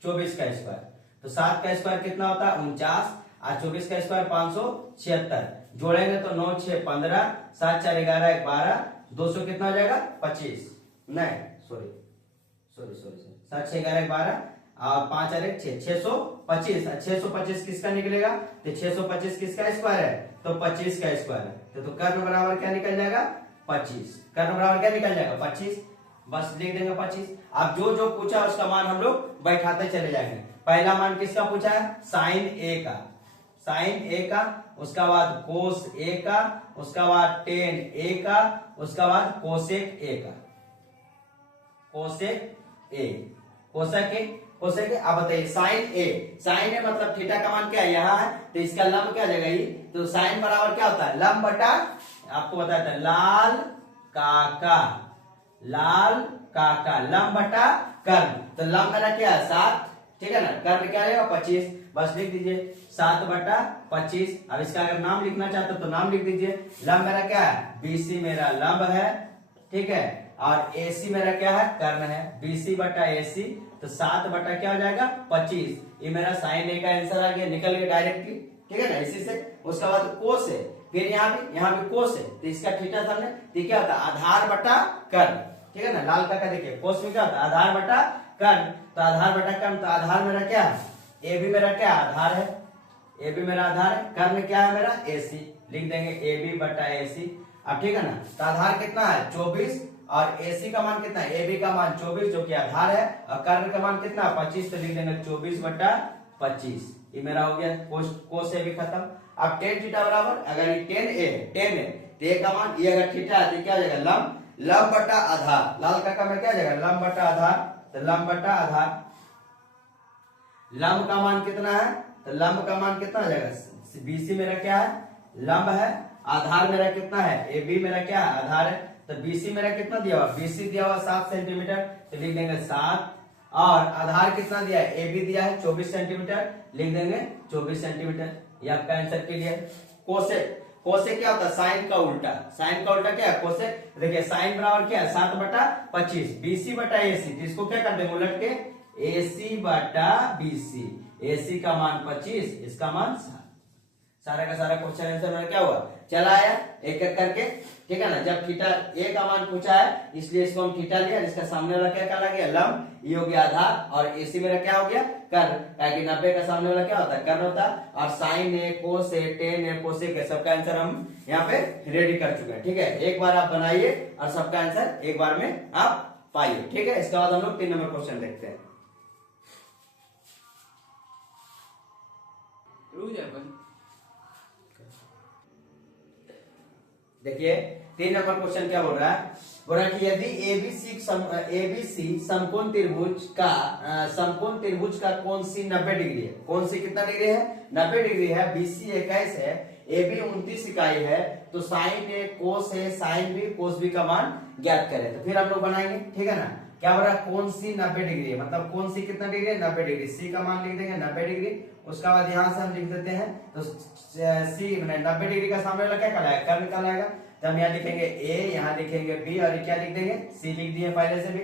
24 का स्क्वायर। तो 7 का स्क्वायर कितना होता है 49 और 24 का स्क्वायर 576, जोड़ेंगे तो 9 6 15, 7 4 11 12, 200 कितना हो जाएगा 25, नहीं सॉरी 7 6 11 12 और 5 और 1 6, 625। 625 किसका निकलेगा, तो 625 किसका स्क्वायर है, तो 25 का स्क्वायर है। तो कर्ण बराबर क्या निकल जाएगा 25, कर्ण बराबर क्या निकल जाएगा 25, बस लिख देंगे 25। अब जो जो पूछा उसका मान हम लोग बैठाते चले जाएंगे। पहला मान किसका पूछा है साइन ए का, साइन ए का, उसका बाद कोस ए का, उसका बाद टेन ए का, उसका बाद कोसेक ए का, कोसेक ए, कोसेक ए, कोसेक ए। अब बताइए साइन ए, साइन ए मतलब थीटा का मान क्या है यहाँ है, तो इसका लंब क्या जाएगा ये, तो साइन बराबर क्या होता है लंब बटा, आपको बताया था लाल काका, लाल काका, लंब बटा कर्ण। तो लंब मेरा क्या है 7, ठीक है ना, कर्ण क्या रहेगा 25, बस लिख दीजिए 7 बटा 25। अब इसका अगर नाम लिखना चाहते हो तो नाम लिख दीजिए। लंब मेरा क्या है बीसी मेरा लंब है, ठीक है, और एसी मेरा क्या है कर्ण है, बीसी बटा एसी, तो 7 बटा क्या हो जाएगा 25। ये मेरा साइन ए का आंसर आ गया, निकल गया डायरेक्टली, ठीक है ना, इसी से। उसके बाद कोस है, फिर यहाँ भी कोस है, तो इसका थीटा सामने, तो क्या होता है आधार बटा कर्ण, ठीक है ना। लाल का देखिए कोस में क्या होता है आधार बटा कर्ण, तो आधार बटा कर्ण, तो आधार मेरा क्या है ए बी मेरा क्या आधार है, ए बी मेरा आधार है, कर्ण क्या है मेरा एसी, लिख देंगे ए बी बटा एसी। अब ठीक है ना, तो आधार कितना है 24 और एसी का मान कितना है, ए बी का मान 24 जो कि आधार है, और कर्ण का मान कितना 25, तो लिख देंगे 24 बटा 25। ये मेरा हो गया कोस से भी खत्म। अब टेन थीटा बराबर, अगर ये टेन ए तो ए का मान, ये अगर थीटा है तो क्या हो जाएगा लंब, लंब बटा आधार, लाल का में क्या जाएगा लंब बटा आधार, तो लंब बटा आधार। लंब का मान कितना है, तो लंब का मान कितना हो जाएगा बीसी मेरा क्या है लंब है, आधार मेरा कितना है ए बी मेरा क्या है आधार है, तो बीसी मेरा कितना दिया हुआ, बीसी दिया हुआ 7 सेंटीमीटर, तो लिख देंगे 7, और आधार कितना दिया है ए बी दिया है 24 सेंटीमीटर, लिख देंगे 24 सेंटीमीटर। ये आपका आंसर क्लियर। कोसेक, कोसेक क्या होता है साइन का उल्टा, साइन का उल्टा क्या है कोसेक। देखिए साइन बराबर क्या है 7 बटा 25, बीसी बटा एसी, तो इसको क्या कर देंगे उलट के एसी बटा बीसी, एसी का मान 25, इसका मान 7। सारा का सारा क्वेश्चन आंसर में क्या हुआ चला आया एक एक करके, ठीक है ना। जब थीटा ए का मान पूछा है इसलिए इसको हम थीटा लिया, इसका सामने वाला क्या कहला गया लंब, ये हो गया आधार, और एसी मेरा क्या हो गया कर्ण, ताकि 90 का सामने वाला क्या होता है कर्ण होता है। और sine A cos A tan A cosec A सबका आंसर हम यहाँ पे रेडी कर चुके हैं, ठीक है। एक बार आप बनाइए और सबका आंसर एक बार में आप पाइए, ठीक है। इसके बाद हम लोग 3 नंबर क्वेश्चन देखते हैं। देखिए 3 नंबर क्वेश्चन क्या बोल रहा है, बोल रहा है कि यदि एबीसी समकोण त्रिभुज का कोण सी 90 डिग्री है, कौन सी कितना डिग्री है 90 डिग्री है, बीसी 21 है, एबी 29 इकाई है, तो साइन ए कोस है साइन बी कोस बी का मान ज्ञात करें। तो फिर हम लोग बनाएंगे, ठीक है ना। क्या बोल रहा है कौन सी 90 डिग्री है, मतलब कौन सी कितना डिग्री है 90 डिग्री, सी का मान लिख देंगे 90 डिग्री। उसका बाद यहां से हम लिख देते हैं, तो सी 90 डिग्री का सामने वाला क्या कहलाएगा कर्ण कहलाएगा, तो हम यहाँ लिखेंगे ए, यहाँ लिखेंगे बी, और क्या लिख देंगे सी लिख दिए पहले से भी।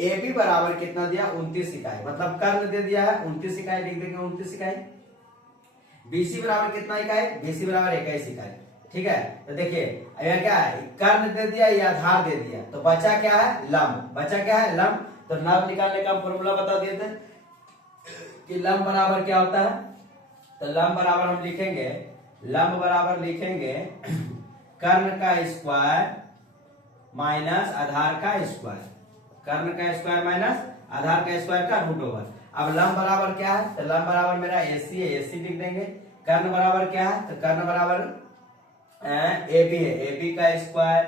ए बी बराबर कितना दिया 29 इकाई, मतलब कर्ण दे दिया है 29 इकाई, लिख देंगे 29 इकाई। बीसी बराबर कितना इकाई, बीसी बराबर 21 इकाई, ठीक है। तो देखिए यहाँ क्या है कर्ण दे दिया या आधार दे दिया, तो बचा क्या है लंब, बचा क्या है लंब। तो लंब निकालने का फॉर्मूला बता दिए थे कि लंब बराबर क्या होता है, तो लंब बराबर हम लिखेंगे, लंब बराबर लिखेंगे कर्ण का स्क्वायर माइनस आधार का स्क्वायर, कर्ण का स्क्वायर माइनस आधार का स्क्वायर का रूट ओवर। अब लंब बराबर क्या है, तो लंब बराबर मेरा एसी है, एसी लिख देंगे, कर्ण बराबर क्या है, तो कर्ण बराबर ए बी है, ए बी का स्क्वायर,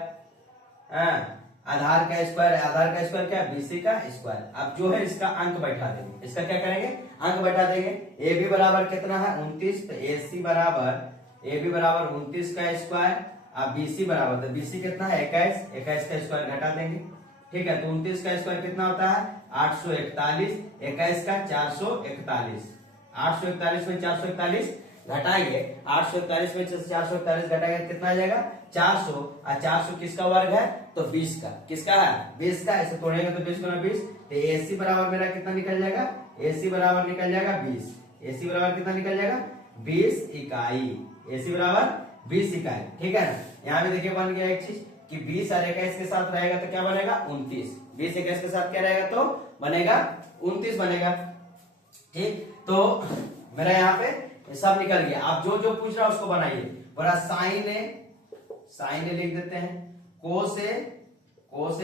आधार का स्क्वायर, आधार का स्क्वायर क्या, बीसी का स्क्वायर। अब जो है इसका अंक बैठा देंगे, इसका क्या करेंगे, अंक बैठा देंगे। ए बी बराबर कितना है 29, तो ए सी बराबर, ए बी बराबर 29 का स्क्वायर, अब बीसी बराबर, तो बीसी कितना है 21, 21 का स्क्वायर घटा देंगे, ठीक है। तो 29 का स्क्वायर कितना होता है 841, 21 का 441, 841 में 441 घटाएंगे, 841 में 441 घटाएंगे कितना आ जाएगा 400, और 400 किसका वर्ग है, तो 20 का, किसका है 20 का, ऐसे तोड़ेंगे तो 20 गुना 20, तो एसी बराबर मेरा कितना निकल जाएगा, एसी बराबर निकल जाएगा 20, एसी बराबर कितना निकल जाएगा 20 इकाई, एसी बराबर 20 इकाई, ठीक है ना। यहाँ पे देखिए बन गया एक चीज कि 20 और 21 के साथ रहेगा तो क्या बनेगा 29, 20 21 के साथ क्या रहेगा तो बनेगा 29 बनेगा, ठीक। तो मेरा यहाँ पे सब निकल गया। आप जो जो पूछ रहा है उसको बनाइए। बड़ा साइन ए लिख देते हैं, कोस ए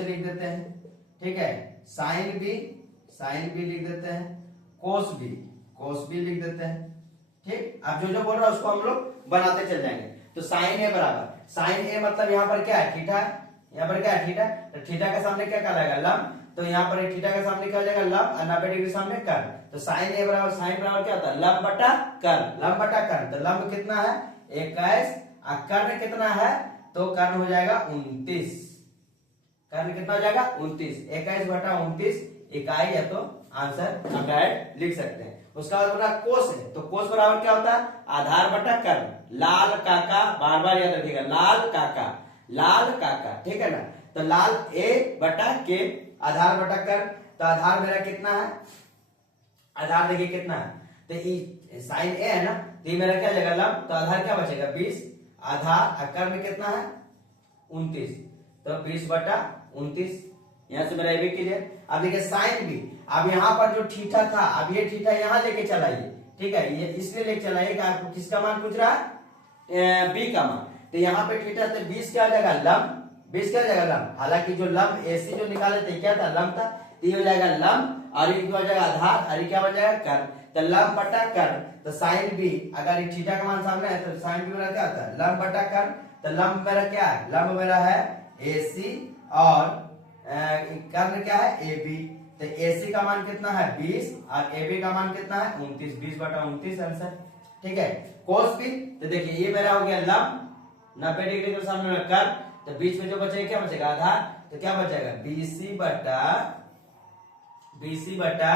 लिख देते हैं, ठीक है। साइन बी लिख देते हैं, कोस बी लिख देते हैं, ठीक। आप जो जो बोल रहा है उसको हम लोग बनाते चल जाएंगे। तो साइन ए बराबर, साइन ए मतलब यहाँ पर क्या है थीटा, यहाँ पर क्या है थीटा, तो थीटा के सामने क्या कहलाएगा लंब, तो यहाँ पर थीटा के सामने क्या हो जाएगा लंब, और 90 डिग्री सामने कर्ण। तो साइन ए बराबर, साइन बराबर क्या होता है लंब बटा कर्ण, लंब बटा कर्ण। तो लंब कितना है 21 और कर्ण कितना है, तो कर्ण हो जाएगा 29, कर्ण कितना हो जाएगा 29, 21 बटा 29 इकाई है, तो आंसर हम डायरेक्ट लिख सकते हैं। उसका बाद बोला कोस है, तो कोस बराबर क्या होता है आधार बटा कर्ण। लाल काका, बार बार याद रखिएगा लाल काका, ठीक है ना। तो लाल ए बटा के, आधार बटा कर्ण, तो आधार मेरा कितना है, आधार देखिए कितना है, तो साइन ए है ना, तो ये मेरा क्या जाएगा लंब, तो आधार क्या बचेगा 20, आधार कर्ण कितना है 29, तो 20 बटा 29, यहां से मेरा ए भी क्लियर। अब देखिए साइन बी, अब यहाँ पर जो थीटा था, अब ये थीटा यहाँ लेके चलाइए, ठीक है, ये इसलिए लेके चलाइए कि आपको किसका मान पूछ रहा है बी का मान। तो यहाँ पे थीटा तो 20 क्या हो जाएगा लंब, 20 क्या हो जाएगा लंब, हालांकि जो लंब एसी जो निकाले थे क्या था लंब था, तो ये हो जाएगा लंब, और ये क्या हो जाएगा आधार, और ये क्या बन जाएगा कर्ण, तो लंब बटा कर्ण। तो साइन बी, अगर ये थीटा का मान सामने है तो साइन बी मेरा क्या होता है लंब बटा कर्ण। तो लंब मेरा क्या है, लंब मेरा है एसी, और कर्ण क्या है ए बी। तो एसी का मान कितना है 20, और ए बी का मान कितना है 29, 20 बटा 29 आंसर, ठीक है। कोस बी, तो देखिए ये मेरा हो गया लंब, 90 डिग्री के सामने में कर्ण, तो बीच में जो बचेगा क्या बचेगा आधार, तो क्या बचेगा बीसी बटा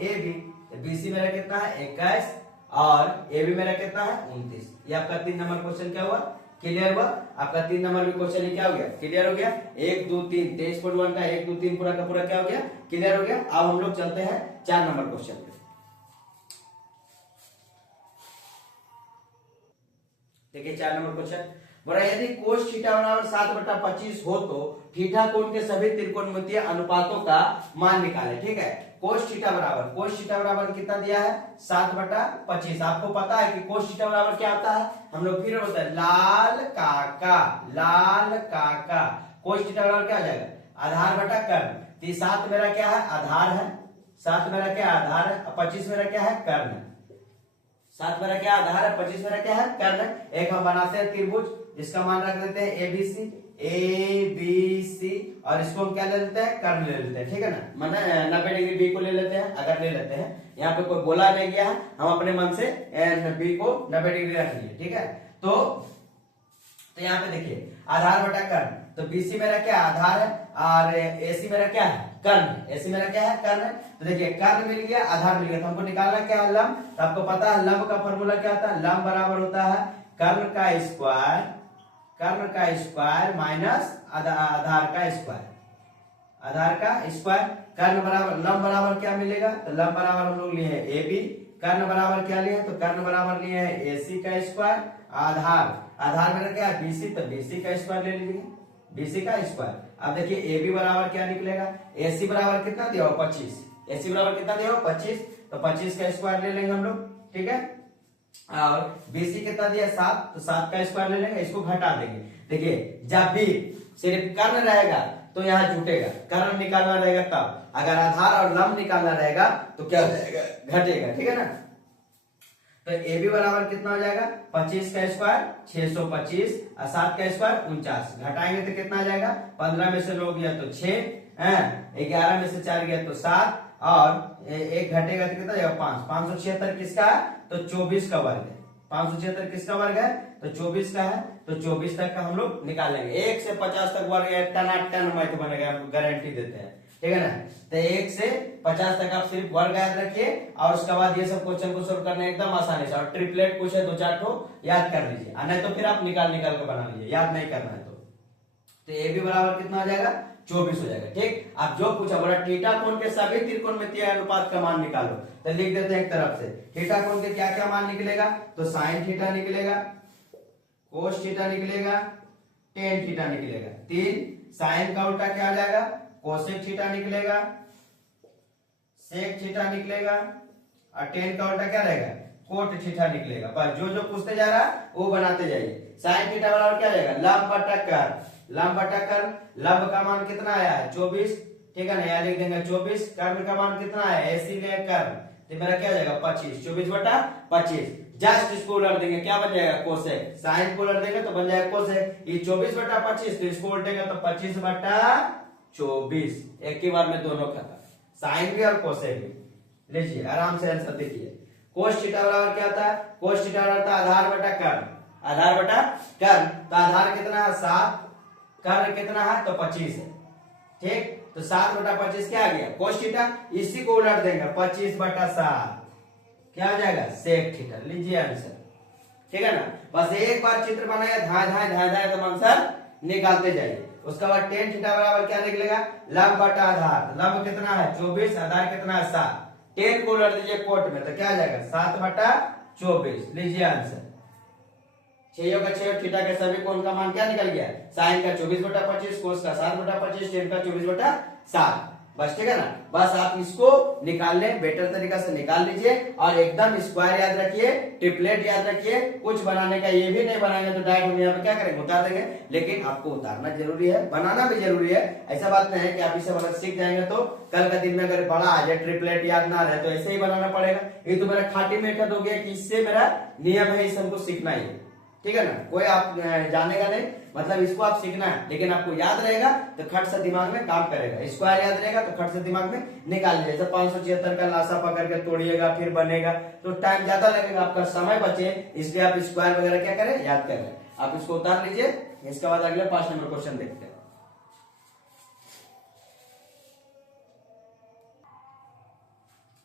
ए बी। तो बीसी मेरा कितना है 21, और ए बी मेरा कितना है 29। ये आपका 3 नंबर क्वेश्चन क्या हुआ, क्लियर हुआ। आपका 3 नंबर भी क्वेश्चन ही क्या हो गया, क्लियर हो गया। 1 2 3 23.1 का 1 2 3 पूरा का पूरा क्या हो गया, क्लियर हो गया। अब हम लोग चलते हैं 4 नंबर क्वेश्चन पे। देखिए 4 नंबर क्वेश्चन बोला, यदि कोस थीटा बराबर 7/25 हो तो थीटा कोण के सभी त्रिकोणमितीय अनुपातों का मान निकाले, ठीक है। कोस थीटा बराबर कितना दिया है 7/25। आपको पता है कि कोस थीटा बराबर क्या आता है, हम लोग फिर बोलते हैं लाल काका। कोस थीटा बराबर क्या हो जाएगा आधार बटा कर्ण। तो 7 मेरा क्या है आधार है, 7 मेरा क्या आधार है, 25 मेरा क्या है कर्ण। 7 मेरा क्या आधार है, 25 मेरा क्या है कर्ण। एक हम बनाते हैं त्रिभुज, जिसका मान रख देते हैं ए बी सी, और इसको हम क्या ले लेते हैं कर्ण ले लेते हैं, ठीक है ना। माना 90 डिग्री बी को ले लेते हैं, अगर ले लेते हैं, यहाँ पे कोई बोला नहीं गया है, हम अपने मन से बी को 90 डिग्री रख लिए, ठीक है। तो यहाँ पे देखिए आधार बटा कर्ण, तो बीसी मेरा क्या आधार है, और एसी मेरा क्या है कर्ण, एसी मेरा क्या है कर्ण। तो देखिए कर्ण मिल गया, आधार मिल गया, तो हमको निकालना क्या है लंब। तो आपको पता है लंब का फॉर्मूला क्या होता है, लंब बराबर होता है कर्ण का स्क्वायर माइनस आधार का स्क्वायर। कर्ण बराबर लंब बराबर क्या मिलेगा, तो लंब बराबर हम लोग लिए हैं ए बी, कर्ण बराबर क्या लिए, तो कर्ण बराबर लिए हैं एसी का स्क्वायर, आधार मेरा क्या है बीसी, तो बीसी का स्क्वायर ले लीजिए, बीसी का स्क्वायर। अब देखिए ए बी बराबर क्या निकलेगा, एसी बराबर कितना दिया हो 25, एसी बराबर कितना दिया हो 25, तो 25 का स्क्वायर ले लेंगे हम लोग, ठीक है। और बीसी कितना दिया 7, तो 7 का स्क्वायर ले लेंगे, इसको घटा देंगे। देखिए जब भी सिर्फ कर्ण रहेगा तो यहाँ जुटेगा, कर्ण निकालना रहेगा तब, अगर आधार और लंब निकालना रहेगा तो क्या हो जाएगा घटेगा, ठीक है ना। तो ए बी बराबर कितना हो जाएगा 25 का स्क्वायर 625 और 7 का स्क्वायर 49, घटाएंगे तो कितना आ जाएगा 15 में से 9 गया तो 6, 11 में से 4 गया तो 7 और एक घटेगा तो कितना जाएगा 5। 576 किसका है तो 24 का वर्ग है। 576 किसका वर्ग है तो 24 का है, तो 24 तक का हम लोग निकालेंगे। 1 से 50 तक वर्ग है, टन मैथ बनेगा, हम गारंटी देते हैं, ठीक है ना। तो 1 से 50 तक आप सिर्फ वर्ग याद रखिए और उसके बाद ये सब क्वेश्चन को सोल्व करना एकदम आसानी से, और ट्रिपलेट कुछ है 2-4 ठो याद कर लीजिए, नहीं तो फिर आप निकाल के बना लीजिए, याद नहीं करना है तो ए बी बराबर कितना हो जाएगा 24 हो जाएगा। ठीक, आप जो पूछा बोला थीटा कोण के सभी त्रिकोणमितीय अनुपात का मान निकालो, तो लिख देते हैं एक तरफ से। थीटा कोण के क्या क्या मान निकलेगा तो साइन थीटा निकलेगा, कोस थीटा निकलेगा, टेन थीटा निकलेगा। 3 साइन का उल्टा क्या आ जाएगा कोसेक थीटा निकलेगा, सेक थीटा निकलेगा और टेन का उल्टा क्या रहेगा कोट थीटा निकलेगा। बस जो जो पूछते जा रहा है वो बनाते जाइए। साइन थीटा बराबर क्या जाएगा लंब बटा कर्व, लंब बटा कर्व, लंब का मान कितना आया है 24, ठीक है ना, यहाँ लिख देंगे 24। कर्व का मान कितना है एसी ले कर्व, तो मेरा क्या जाएगा 25, 24 बटा 25। जस्ट इसको उलट देंगे क्या बन जाएगा कोसेक, साइन को उलट देंगे तो बन जाएगा कोसेक। ये 24 बटा 25, तो इसको उल्टेंगे तो 25 बटा 24, एक ही बार में दोनों खत्म, साइन भी और कोसेक भी। लीजिए आराम से आंसर देखिए। कोस थीटा बराबर क्या होता है, कोस थीटा बराबर होता है आधार बटा कर्व, आधार बटा कर्व, तो आधार कितना है 7, कर्व कितना है तो 25 है। ठीक, तो 7 बटा 25 क्या आ गया कोस थीटा, इसी को उलट देंगे 25 बटा 7 क्या आ जाएगा सेक थीटा। लीजिए आंसर, ठीक है ना। बस एक बार चित्र बनाया धाए धाए धाए धाए तो आंसर निकालते जाइए। उसके बाद टेन थीटा बराबर क्या निकलेगा लंब बटा आधार, लंब कितना है 24, आधार कितना है 7, 10 को उलट दीजिए कोट में तो क्या आ जाएगा 7 बटा 24। लीजिए आंसर, 6 का 6 थीटा के सभी कोण का मान क्या निकल गया साइन का 24 बटा 25, कोस का 7 बटा 25, टेन का 24 बटा 7। बस ठीक है ना, बस आप इसको निकाल लें, बेटर तरीका से निकाल लीजिए और एकदम स्क्वायर याद रखिए, ट्रिपलेट याद रखिए। कुछ बनाने का ये भी नहीं बनाएंगे तो डायरेक्ट हम यहाँ पे क्या करेंगे उतार देंगे, लेकिन आपको उतारना जरूरी है, बनाना भी जरूरी है। ऐसा बात नहीं है कि आप इसे अगर सीख जाएंगे तो कल का दिन में अगर बड़ा आ जाए ट्रिपलेट याद ना रहे तो ऐसे ही बनाना पड़ेगा। ये तो मेरा खाटी मेथड हो गया कि इससे मेरा नियम है, इस हमको सीखना ही है, ठीक है ना। कोई आप जानेगा नहीं, मतलब इसको आप सीखना है, लेकिन आपको याद रहेगा तो खट से दिमाग में काम करेगा। स्क्वायर याद रहेगा तो खट से दिमाग में निकाल लीजिए। जैसे 576 का लाशा पकड़ के तोड़िएगा फिर बनेगा तो टाइम ज्यादा लगेगा, आपका समय बचे, इसलिए आप स्क्वायर वगैरह क्या करें याद करें। आप इसको उतार लीजिए, इसके बाद अगले 5 नंबर क्वेश्चन देखते हैं।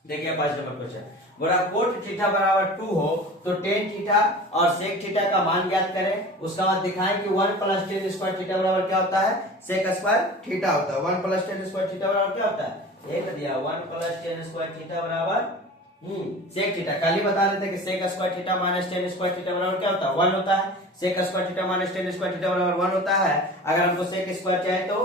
देखिए 5 नंबर क्वेश्चन बोला कोट थीटा बराबर 2 हो तो टेन थीटा और सेक थीटा का मान ज्ञात करें। उसका बाद दिखाएं कि 1 + 10 स्क्वायर थीटा बराबर क्या होता है सेक स्क्वायर थीटा होता है। 1 + 10 स्क्वायर थीटा बराबर क्या होता है एक दिया 1 + 10 स्क्वायर थीटा बराबर सेक थीटा। कल ही बता रहे थे कि sec square theta minus 10 square theta बराबर क्या होता है 1 होता है। Sec square theta minus 10 square theta बराबर 1 होता है। अगर हमको सेक स्क्वायर चाहिए तो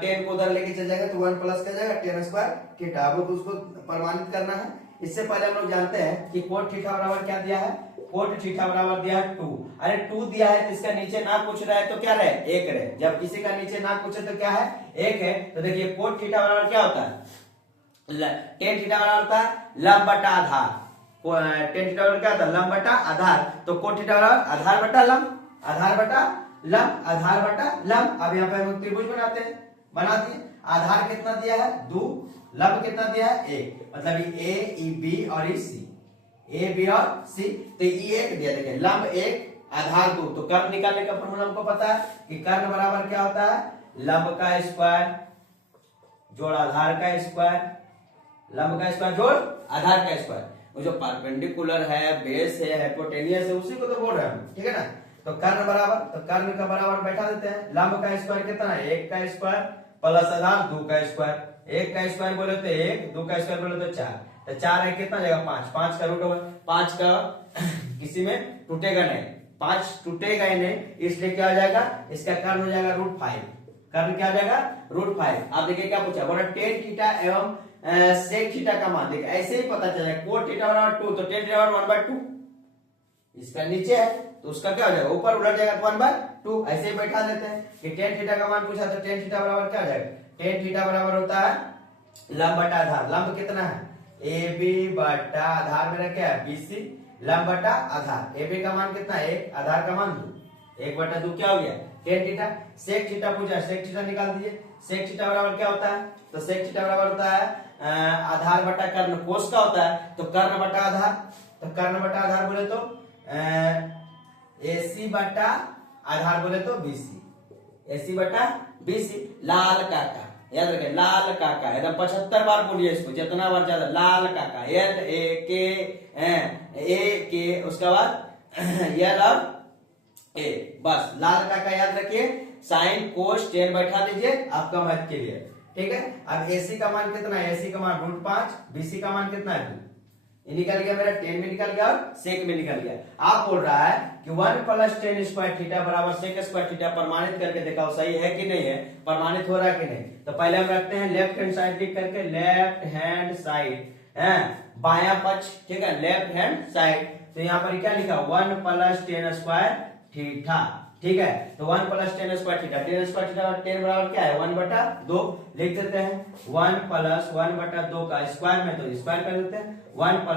10 को उधर लेके चल जाएगा तो 1 प्लस क्या जाएगा 10 स्क्वायर थीटा। अब उसको प्रमाणित करना है। इससे पहले हम लोग जानते हैं कि कोट थीटा बराबर क्या दिया है, कोट थीटा बराबर दिया है 2। अरे 2 दिया है तो इसका नीचे ना कुछ रहे तो क्या रहे 1 रहे। जब किसी का नीचे ना कुछ है तो क्या है 1 है। तो देखिए कोट थीटा बराबर क्या होता है टेन थीटा बराबर होता है लंब बटा आधार। टेन थीटा बराबर क्या होता है लंब बटा आधार। तो कोट थीटा बराबर आधार बटा लंब, आधार बटा लंब, आधार बटा लंब। अब यहाँ पे हम त्रिभुज बनाते हैं, बना दिए। आधार कितना दिया है 2, लंब कितना दिया है 1, मतलब ये ए ई बी और ई सी, ए बी और सी। तो ये 1 दिया, देखिए लंब 1 आधार 2। तो कर्ण निकालने का फॉर्मूला हमको पता है कि कर्ण बराबर क्या होता है लंब का स्क्वायर जोड़ आधार का स्क्वायर, लंब का स्क्वायर जोड़ आधार का स्क्वायर। वो जो परपेंडिकुलर है, बेस है, हाइपोटेनियस है, उसी को तो बोल रहे हैं, ठीक है ना। तो कर्ण बराबर, तो कर्ण का बराबर बैठा देते हैं। लंब का स्क्वायर कितना है 1 का स्क्वायर प्लस आधार 2 का स्क्वायर। 1 का स्क्वायर बोले तो 1, 2 का स्क्वायर बोले तो 4। तो 4 है कितना जाएगा 5, 5 का रूट 5 का किसी में टूटेगा नहीं, 5 टूटेगा ही नहीं, इसलिए क्या हो जाएगा इसका कर्ण हो जाएगा √5। कर्ण क्या हो जाएगा √5। आप देखिए क्या पूछा बोला टेन थीटा एवं सेक थीटा का मान। देखिए ऐसे ही पता चलेगा कोट थीटा बराबर 2 तो टेन थीटा बराबर 1/2। इसका नीचे है तो उसका क्या हो जाएगा ऊपर उलट जाएगा 1/2। ऐसे ही बैठा देते हैं कि टेन थीटा का मान पूछा तो टेन थीटा बराबर क्या हो जाएगा टेन थीटा बराबर होता है लंब बटा आधार। लंब कितना है ए बी बटा आधार मेरा क्या है BC, लंब बटा आधार। ए बी का मान कितना है 1, आधार का मान 2, 1/2 क्या हो गया टेन थीटा। सेक थीटा पूछा, सेक थीटा निकाल दीजिए। सेक थीटा बराबर क्या होता है, तो सेक थीटा बराबर होता है आधार बटा कर्ण। कोस का होता है तो कर्ण बटा आधार। तो कर्ण बटा आधार बोले तो AC बटा आधार बोले तो BC, AC बटा BC। लाल काका, याद रखें लाल काका, एकदम 75 बार बोलिए इसको, जितना बार ज्यादा। लाल काका, LAK उसके बाद L और A, बस लाल काका याद रखिए। साइन कोस टेन बैठा दीजिए आपका मैथ के लिए, ठीक है। अब AC का मान कितना है, AC का मान √5, BC का मान कितना है 2। ये निकल गया मेरा, टेन में निकल गया और सेक में निकल गया। आप बोल रहा है कि 1 + tan स्क्वायर थीटा बराबर सेक स्क्वायर थीटा, प्रमाणित करके दिखाओ सही है कि नहीं है, प्रमाणित हो रहा है कि नहीं। तो पहले हम रखते हैं लेफ्ट हैंड साइड लिख करके, लेफ्ट हैंड साइड है बायां पक्ष, ठीक है, लेफ्ट हैंड साइड। तो यहाँ पर क्या लिखा 1 + tan स्क्वायर थीटा, ठीक है। तो 1 + tan square theta, tan square theta और tan बराबर क्या है 1/2 लिख देते हैं। 1 + 1/2 का स्क्वायर में तो स्क्वायर कर देते हैं। 1 +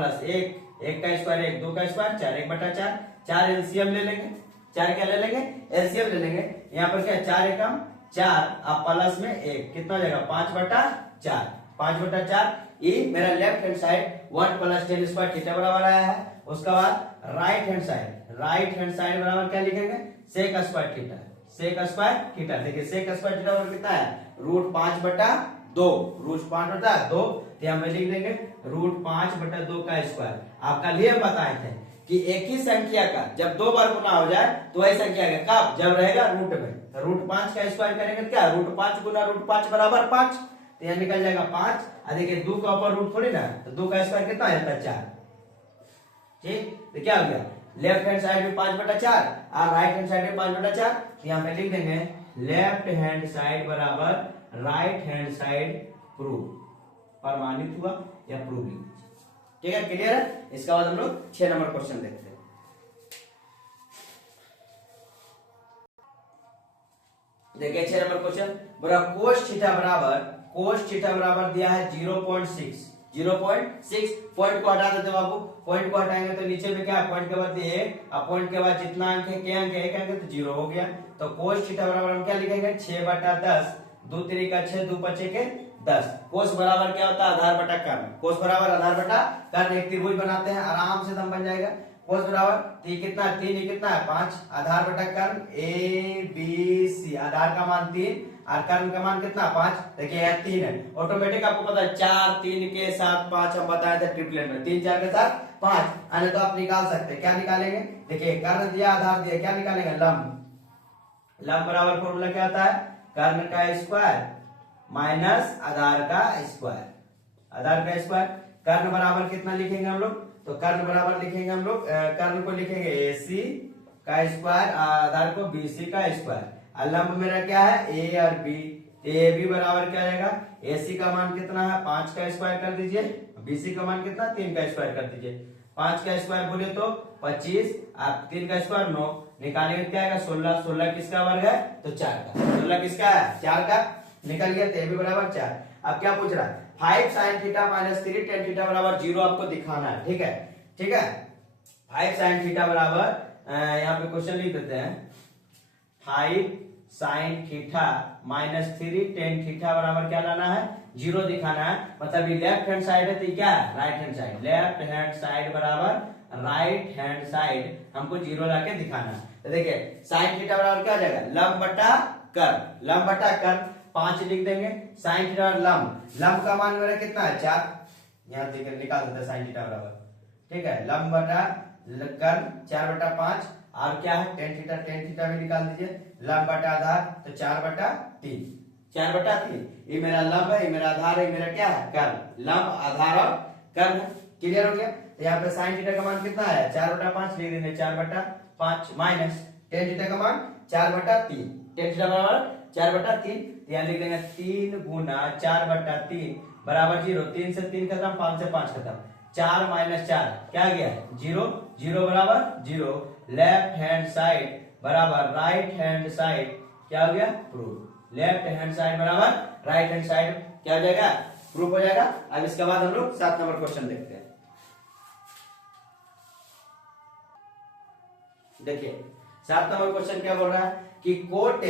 1 का स्क्वायर 1, 2 का स्क्वायर 4, 1/4। 4 एलसीएम ले लेंगे, 4 क्या ले लेंगे एलसीएम ले लेंगे। यहाँ पर क्या 4 एकम 4, अब प्लस में 1 कितना हो जाएगा 5/4, 5/4। ये मेरा left hand side 1 + tan square theta बराबर आया है। उसके बाद राइट हैंड साइड बराबर क्या लिखेंगे sec square theta, sec square theta. देखिए सेक स्क्वायर थीटा बराबर कितना है √5/2, √5/2। तो यहाँ पे लिख देंगे √5/2 का स्क्वायर। आपका लिए बताए थे कि एक ही संख्या का जब 2 बार गुना हो जाए तो वही संख्या का कब, जब रहेगा रूट में। तो √5 का स्क्वायर करेंगे तो क्या √5 गुना √5 बराबर 5। तो यहाँ निकल जाएगा 5। देखिए 2 का ऊपर रूट थोड़ी ना, तो 2 का स्क्वायर कितना रहता है 4, ठीक। तो क्या हो गया लेफ्ट हैंड साइड में 5/4 और राइट हैंड साइड में 5/4। तो यहाँ पे लिख देंगे लेफ्ट हैंड साइड बराबर राइट हैंड साइड प्रूव, प्रमाणित हुआ या प्रूव लिख दीजिए, ठीक है, क्लियर है। इसके बाद हम लोग 6 नंबर क्वेश्चन देखते हैं। देखिए 6 नंबर क्वेश्चन, बोला कोस थीटा बराबर दिया है 0.6, 0.6। पॉइंट को हटा देते बाबू, पॉइंट को हटाएंगे तो नीचे में क्या है पॉइंट के बाद 1 और पॉइंट के बाद जितना अंक है क्या अंक है 1 अंक है तो 0 हो गया। तो कोस थीटा बराबर हम क्या लिखेंगे 6/10, 2 3 का 6, 2 5 के 10। कोस बराबर क्या होता है आधार बटा कर्ण, कोस बराबर आधार बटा कर्ण। एक त्रिभुज बनाते हैं आराम से दम बन जाएगा। कोस बराबर कितना 3, ये कितना है 5, आधार बटा कर्ण ABC, आधार का मान 3 और कर्ण का मान कितना 5। देखिए यह 3 है, ऑटोमेटिक आपको पता है 4 3 के साथ 5 हम बताए थे ट्रिपलेट में, 3 4 के साथ 5 अन्य तो आप निकाल सकते हैं। क्या निकालेंगे देखिए कर्ण दिया आधार दिया, क्या निकालेंगे लंब। लंब बराबर फॉर्मूला क्या होता है कर्ण का स्क्वायर माइनस आधार का स्क्वायर, आधार का स्क्वायर। कर्ण बराबर कितना लिखेंगे हम लोग, तो कर्ण बराबर लिखेंगे हम लोग, कर्ण को लिखेंगे AC का स्क्वायर, आधार को BC का स्क्वायर। लंब मेरा क्या है A और B, AB बराबर क्या आएगा AC का मान कितना है 5 का स्क्वायर कर दीजिए, BC का मान कितना 3 का स्क्वायर कर दीजिए। 5 का स्क्वायर बोले तो 25, आप 3 का स्क्वायर 9, निकालेंगे क्या आएगा 16, 16 किसका वर्ग है तो 4 का, 16 किसका है 4 का, निकल गया। तो AB बराबर 4। अब क्या पूछ रहा है 5 sin थीटा - 3 tan थीटा बराबर 0 आपको दिखाना है, ठीक है, ठीक है। 5 sin थीटा बराबर यहाँ पे क्वेश्चन लिख देते हैं 5 sin थीटा -3 tan थीटा बराबर क्या लाना है 0 दिखाना है। मतलब ये लेफ्ट हैंड साइड है तो क्या है right hand side, left hand side बराबर राइट हैंड साइड हमको 0 लाके दिखाना है। तो देखिए sin थीटा बराबर क्या हो जाएगा लंब बटा कर्ण, लंब बटा कर्ण 5 लिख देंगे। sin थीटा लंब, लंब का मान मेरा कितना है 4, यहाँ देखिए निकाल देते हैं sin थीटा बराबर, ठीक है, लंब बटा कर्ण 4/5 और क्या है tan थीटा भी निकाल दीजिए। लंब बटा आधार तो 4/3, 4/3। ये मेरा लंब है, ये मेरा आधार है, ये मेरा क्या है कर्ण। लंब आधार और कर्ण क्लियर हो गया। तो यहाँ पे sin थीटा का मान कितना है 4/5 लिख देंगे, 4/5 माइनस tan थीटा का मान 4/3, tan थीटा बराबर 4/3। यहाँ लिख देंगे 3 गुना 4/3 बराबर 0, 3 से 3 खत्म, 5 से 5 खत्म, 4 - 4 क्या गया 0, 0 बराबर 0। लेफ्ट हैंड साइड बराबर राइट हैंड साइड क्या हो गया प्रूफ, लेफ्ट हैंड साइड बराबर राइट हैंड साइड क्या हो जाएगा प्रूफ हो जाएगा। अब इसके बाद हम लोग 7 नंबर क्वेश्चन देखते हैं। देखिए 7 नंबर क्वेश्चन क्या बोल रहा है कि कोट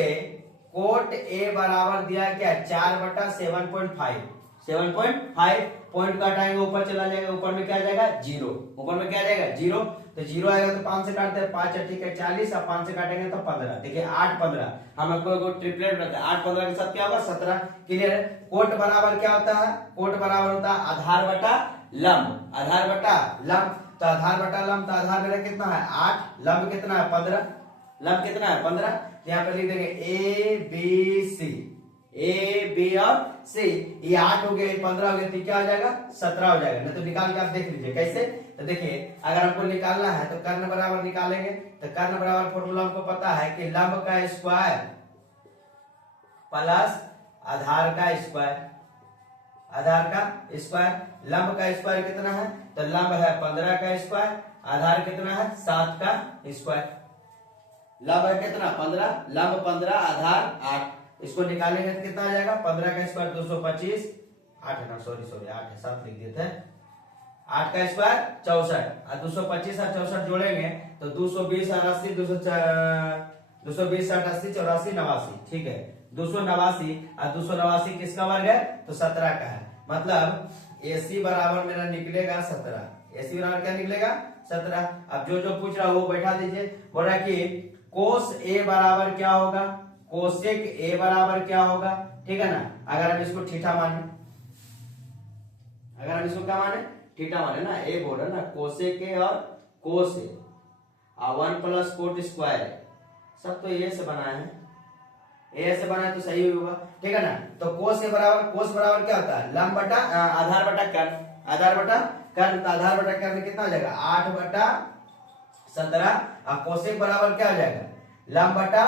ए बराबर दिया क्या 4/7.5 7.5 पॉइंट काटाएंगे ऊपर चला जाएगा, ऊपर में क्या आ जाएगा 0, ऊपर में क्या आ जाएगा 0, तो 0 आएगा तो 5 से काटते हैं 5 ठीक है 40 और 5 से काटेंगे तो 15। देखिए 8 15 हम आपको ट्रिपलेट बताते हैं 8 15 के साथ क्या होगा 17। क्लियर है। कोट बराबर क्या होता है, कोट बराबर होता है आधार बटा लंब, आधार बटा लंब, तो आधार बटा लंब, तो आधार मेरा कितना है 8, लंब कितना है 15, लंब कितना है 15, तो यहाँ पर लिख देंगे A B C, A B और सी, ये 8 हो गए 15 हो गए तो क्या हो जाएगा 17 हो जाएगा। नहीं तो निकाल के आप देख लीजिए कैसे, तो देखिए अगर आपको निकालना है तो कर्ण बराबर निकालेंगे, तो कर्ण बराबर फॉर्मूला हमको पता है कि लंब का स्क्वायर प्लस आधार का स्क्वायर, आधार का स्क्वायर, लंब का स्क्वायर कितना है, तो लंब है 15 का स्क्वायर, आधार कितना है 7 का स्क्वायर, लंब है कितना 15, लंब 15 आधार 8, इसको निकालेंगे तो कितना आ जाएगा 15 का स्क्वायर 225, 8 है ना सॉरी 8 है 7 लिख दिए थे, 8 का स्क्वायर 64 और 225 और 64 जोड़ेंगे तो 220 और 80 220 60 80 84 89, ठीक है 289 और 289 किसका वर्ग है, तो 17 का है, मतलब AC बराबर मेरा निकलेगा 17, AC बराबर क्या निकलेगा 17। अब जो पूछ रहा वो बैठा दीजिए। बोल रहा कि कोस A बराबर क्या होगा, कोसेक A बराबर क्या होगा, ठीक है ना, अगर हम इसको थीटा माने, अगर हम इसको क्या माने थीटा माने ना, ए बोल रहा ना कोसेक A और कोस A और 1 प्लस कोट स्क्वायर है, सब तो ए से बना है, ए से बना है तो सही होगा, ठीक है ना। तो कोस बराबर क्या होता है लंब बटा आधार बटा कर्ण, आधार बटा कर्ण, तो आधार बटा कर्ण कितना हो जाएगा 8/17 और कोसेक बराबर क्या हो जाएगा लंब बटा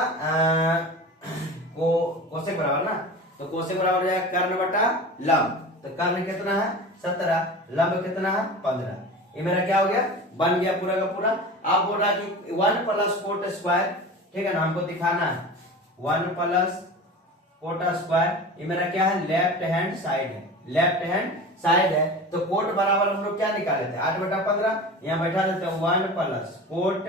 कोसेक बराबर ना, तो कोसेक बराबर हो जाएगा कर्ण बटा लंब, तो कर्ण कितना है 17, लंब कितना है 15, ये मेरा क्या हो गया बन गया पूरा का पूरा। आप बोल रहा कि 1 प्लस कोट स्क्वायर, ठीक है ना, हमको दिखाना है 1 प्लस कोट स्क्वायर, ये मेरा क्या है लेफ्ट हैंड साइड है, लेफ्ट हैंड साइड है, तो कोट बराबर हम लोग क्या निकाले थे 8/15, यहाँ बैठा देते हैं 1 प्लस कोट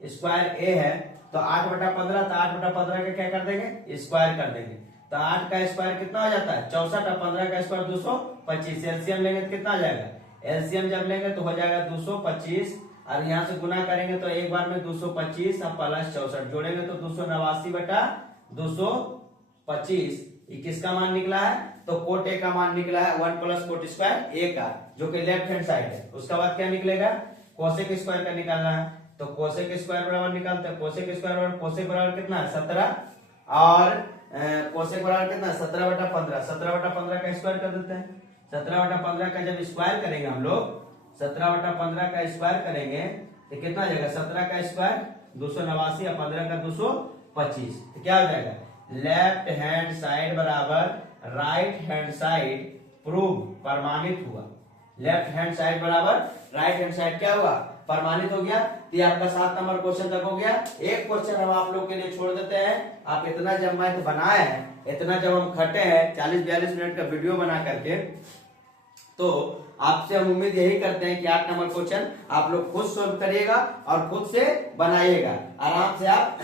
स्क्वायर ए है, तो 8/15, तो 8/15 का क्या कर देंगे स्क्वायर कर देंगे, तो 8 का स्क्वायर कितना हो जाता है 64 और 15 का स्क्वायर 225, एलसीएम लेंगे तो कितना आ जाएगा, एलसीएम जब लेंगे तो हो जाएगा 225 और यहाँ से गुना करेंगे तो एक बार में 225 और प्लस 64 जोड़ेंगे तो 289/225, ये किसका मान निकला है, तो कोट ए का मान निकला है 1 प्लस कोट स्क्वायर ए का, जो कि लेफ्ट हैंड साइड है। उसके बाद क्या निकलेगा कोसेक स्क्वायर का निकालना है, तो कोसेक स्क्वायर बराबर निकालते हैं, कोसेक स्क्वायर बराबर कोसेक बराबर कितना है 17 और कोसेक बराबर कितना है 17/15, 17/15 का स्क्वायर कर देते हैं, 17/15 का जब स्क्वायर करेंगे हम लोग 17/15 का स्क्वायर करेंगे तो कितना आ जाएगा 17 का स्क्वायर 289 और 15 का 225, तो क्या हो जाएगा लेफ्ट हैंड साइड बराबर राइट हैंड साइड प्रूव प्रमाणित हुआ, लेफ्ट हैंड साइड बराबर राइट हैंड साइड क्या हुआ प्रमाणित हो गया। तो ये आपका 7 नंबर क्वेश्चन तक हो गया। एक क्वेश्चन हम आप लोग के लिए छोड़ देते हैं, आप इतना जब मैथ बनाए हैं, इतना जब हम खटे हैं 40-42 मिनट का वीडियो बना करके, तो आपसे हम उम्मीद यही करते हैं कि 8 नंबर क्वेश्चन आप लोग खुद सोल्व करिएगा और खुद से बनाइएगा, आराम से आप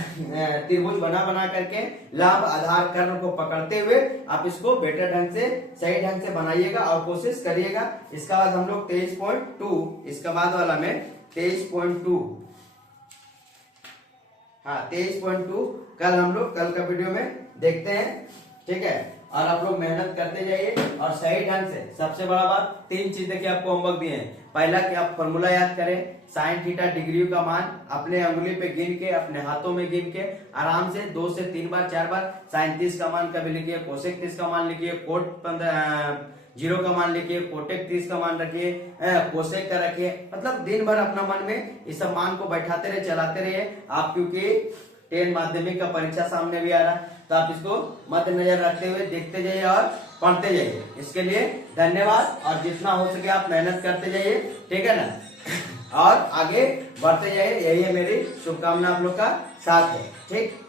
त्रिभुज बना करके लंब आधार कर्ण को पकड़ते हुए आप इसको बेटर ढंग से सही ढंग से बनाइएगा और कोशिश करिएगा। इसके बाद हम लोग 23.2 इसका बाद वाला में 23.2 हाँ 23.2 कल हम लोग कल का वीडियो में देखते हैं, ठीक है। और आप लोग मेहनत करते जाइए और सही ढंग से। सबसे बड़ा बात 3 चीज देखिए आपको होमवर्क दिए हैं। पहला कि आप फॉर्मूला याद करें, साइन थीटा डिग्री का मान अपने अंगुली पे गिन के अपने हाथों में गिन के आराम से 2 से 3 बार 4 बार साइन 30 का मान कभी लिखिए, कोसेक 30 का मान लिखिए, कोट 0 का मान लिखिए, कोटेक 30 का मान रखिए, कोसेक का रखिए, मतलब दिन भर अपना मन में इस सब मान को बैठाते रहे, चलाते रहिए आप, क्योंकि 10 माध्यमिक का परीक्षा सामने भी आ रहा है, तो आप इसको मद्देनजर रखते हुए देखते जाइए और पढ़ते जाइए। इसके लिए धन्यवाद और जितना हो सके आप मेहनत करते जाइए, ठीक है ना, और आगे बढ़ते जाइए, यही है मेरी शुभकामना आप लोग का साथ है, ठीक।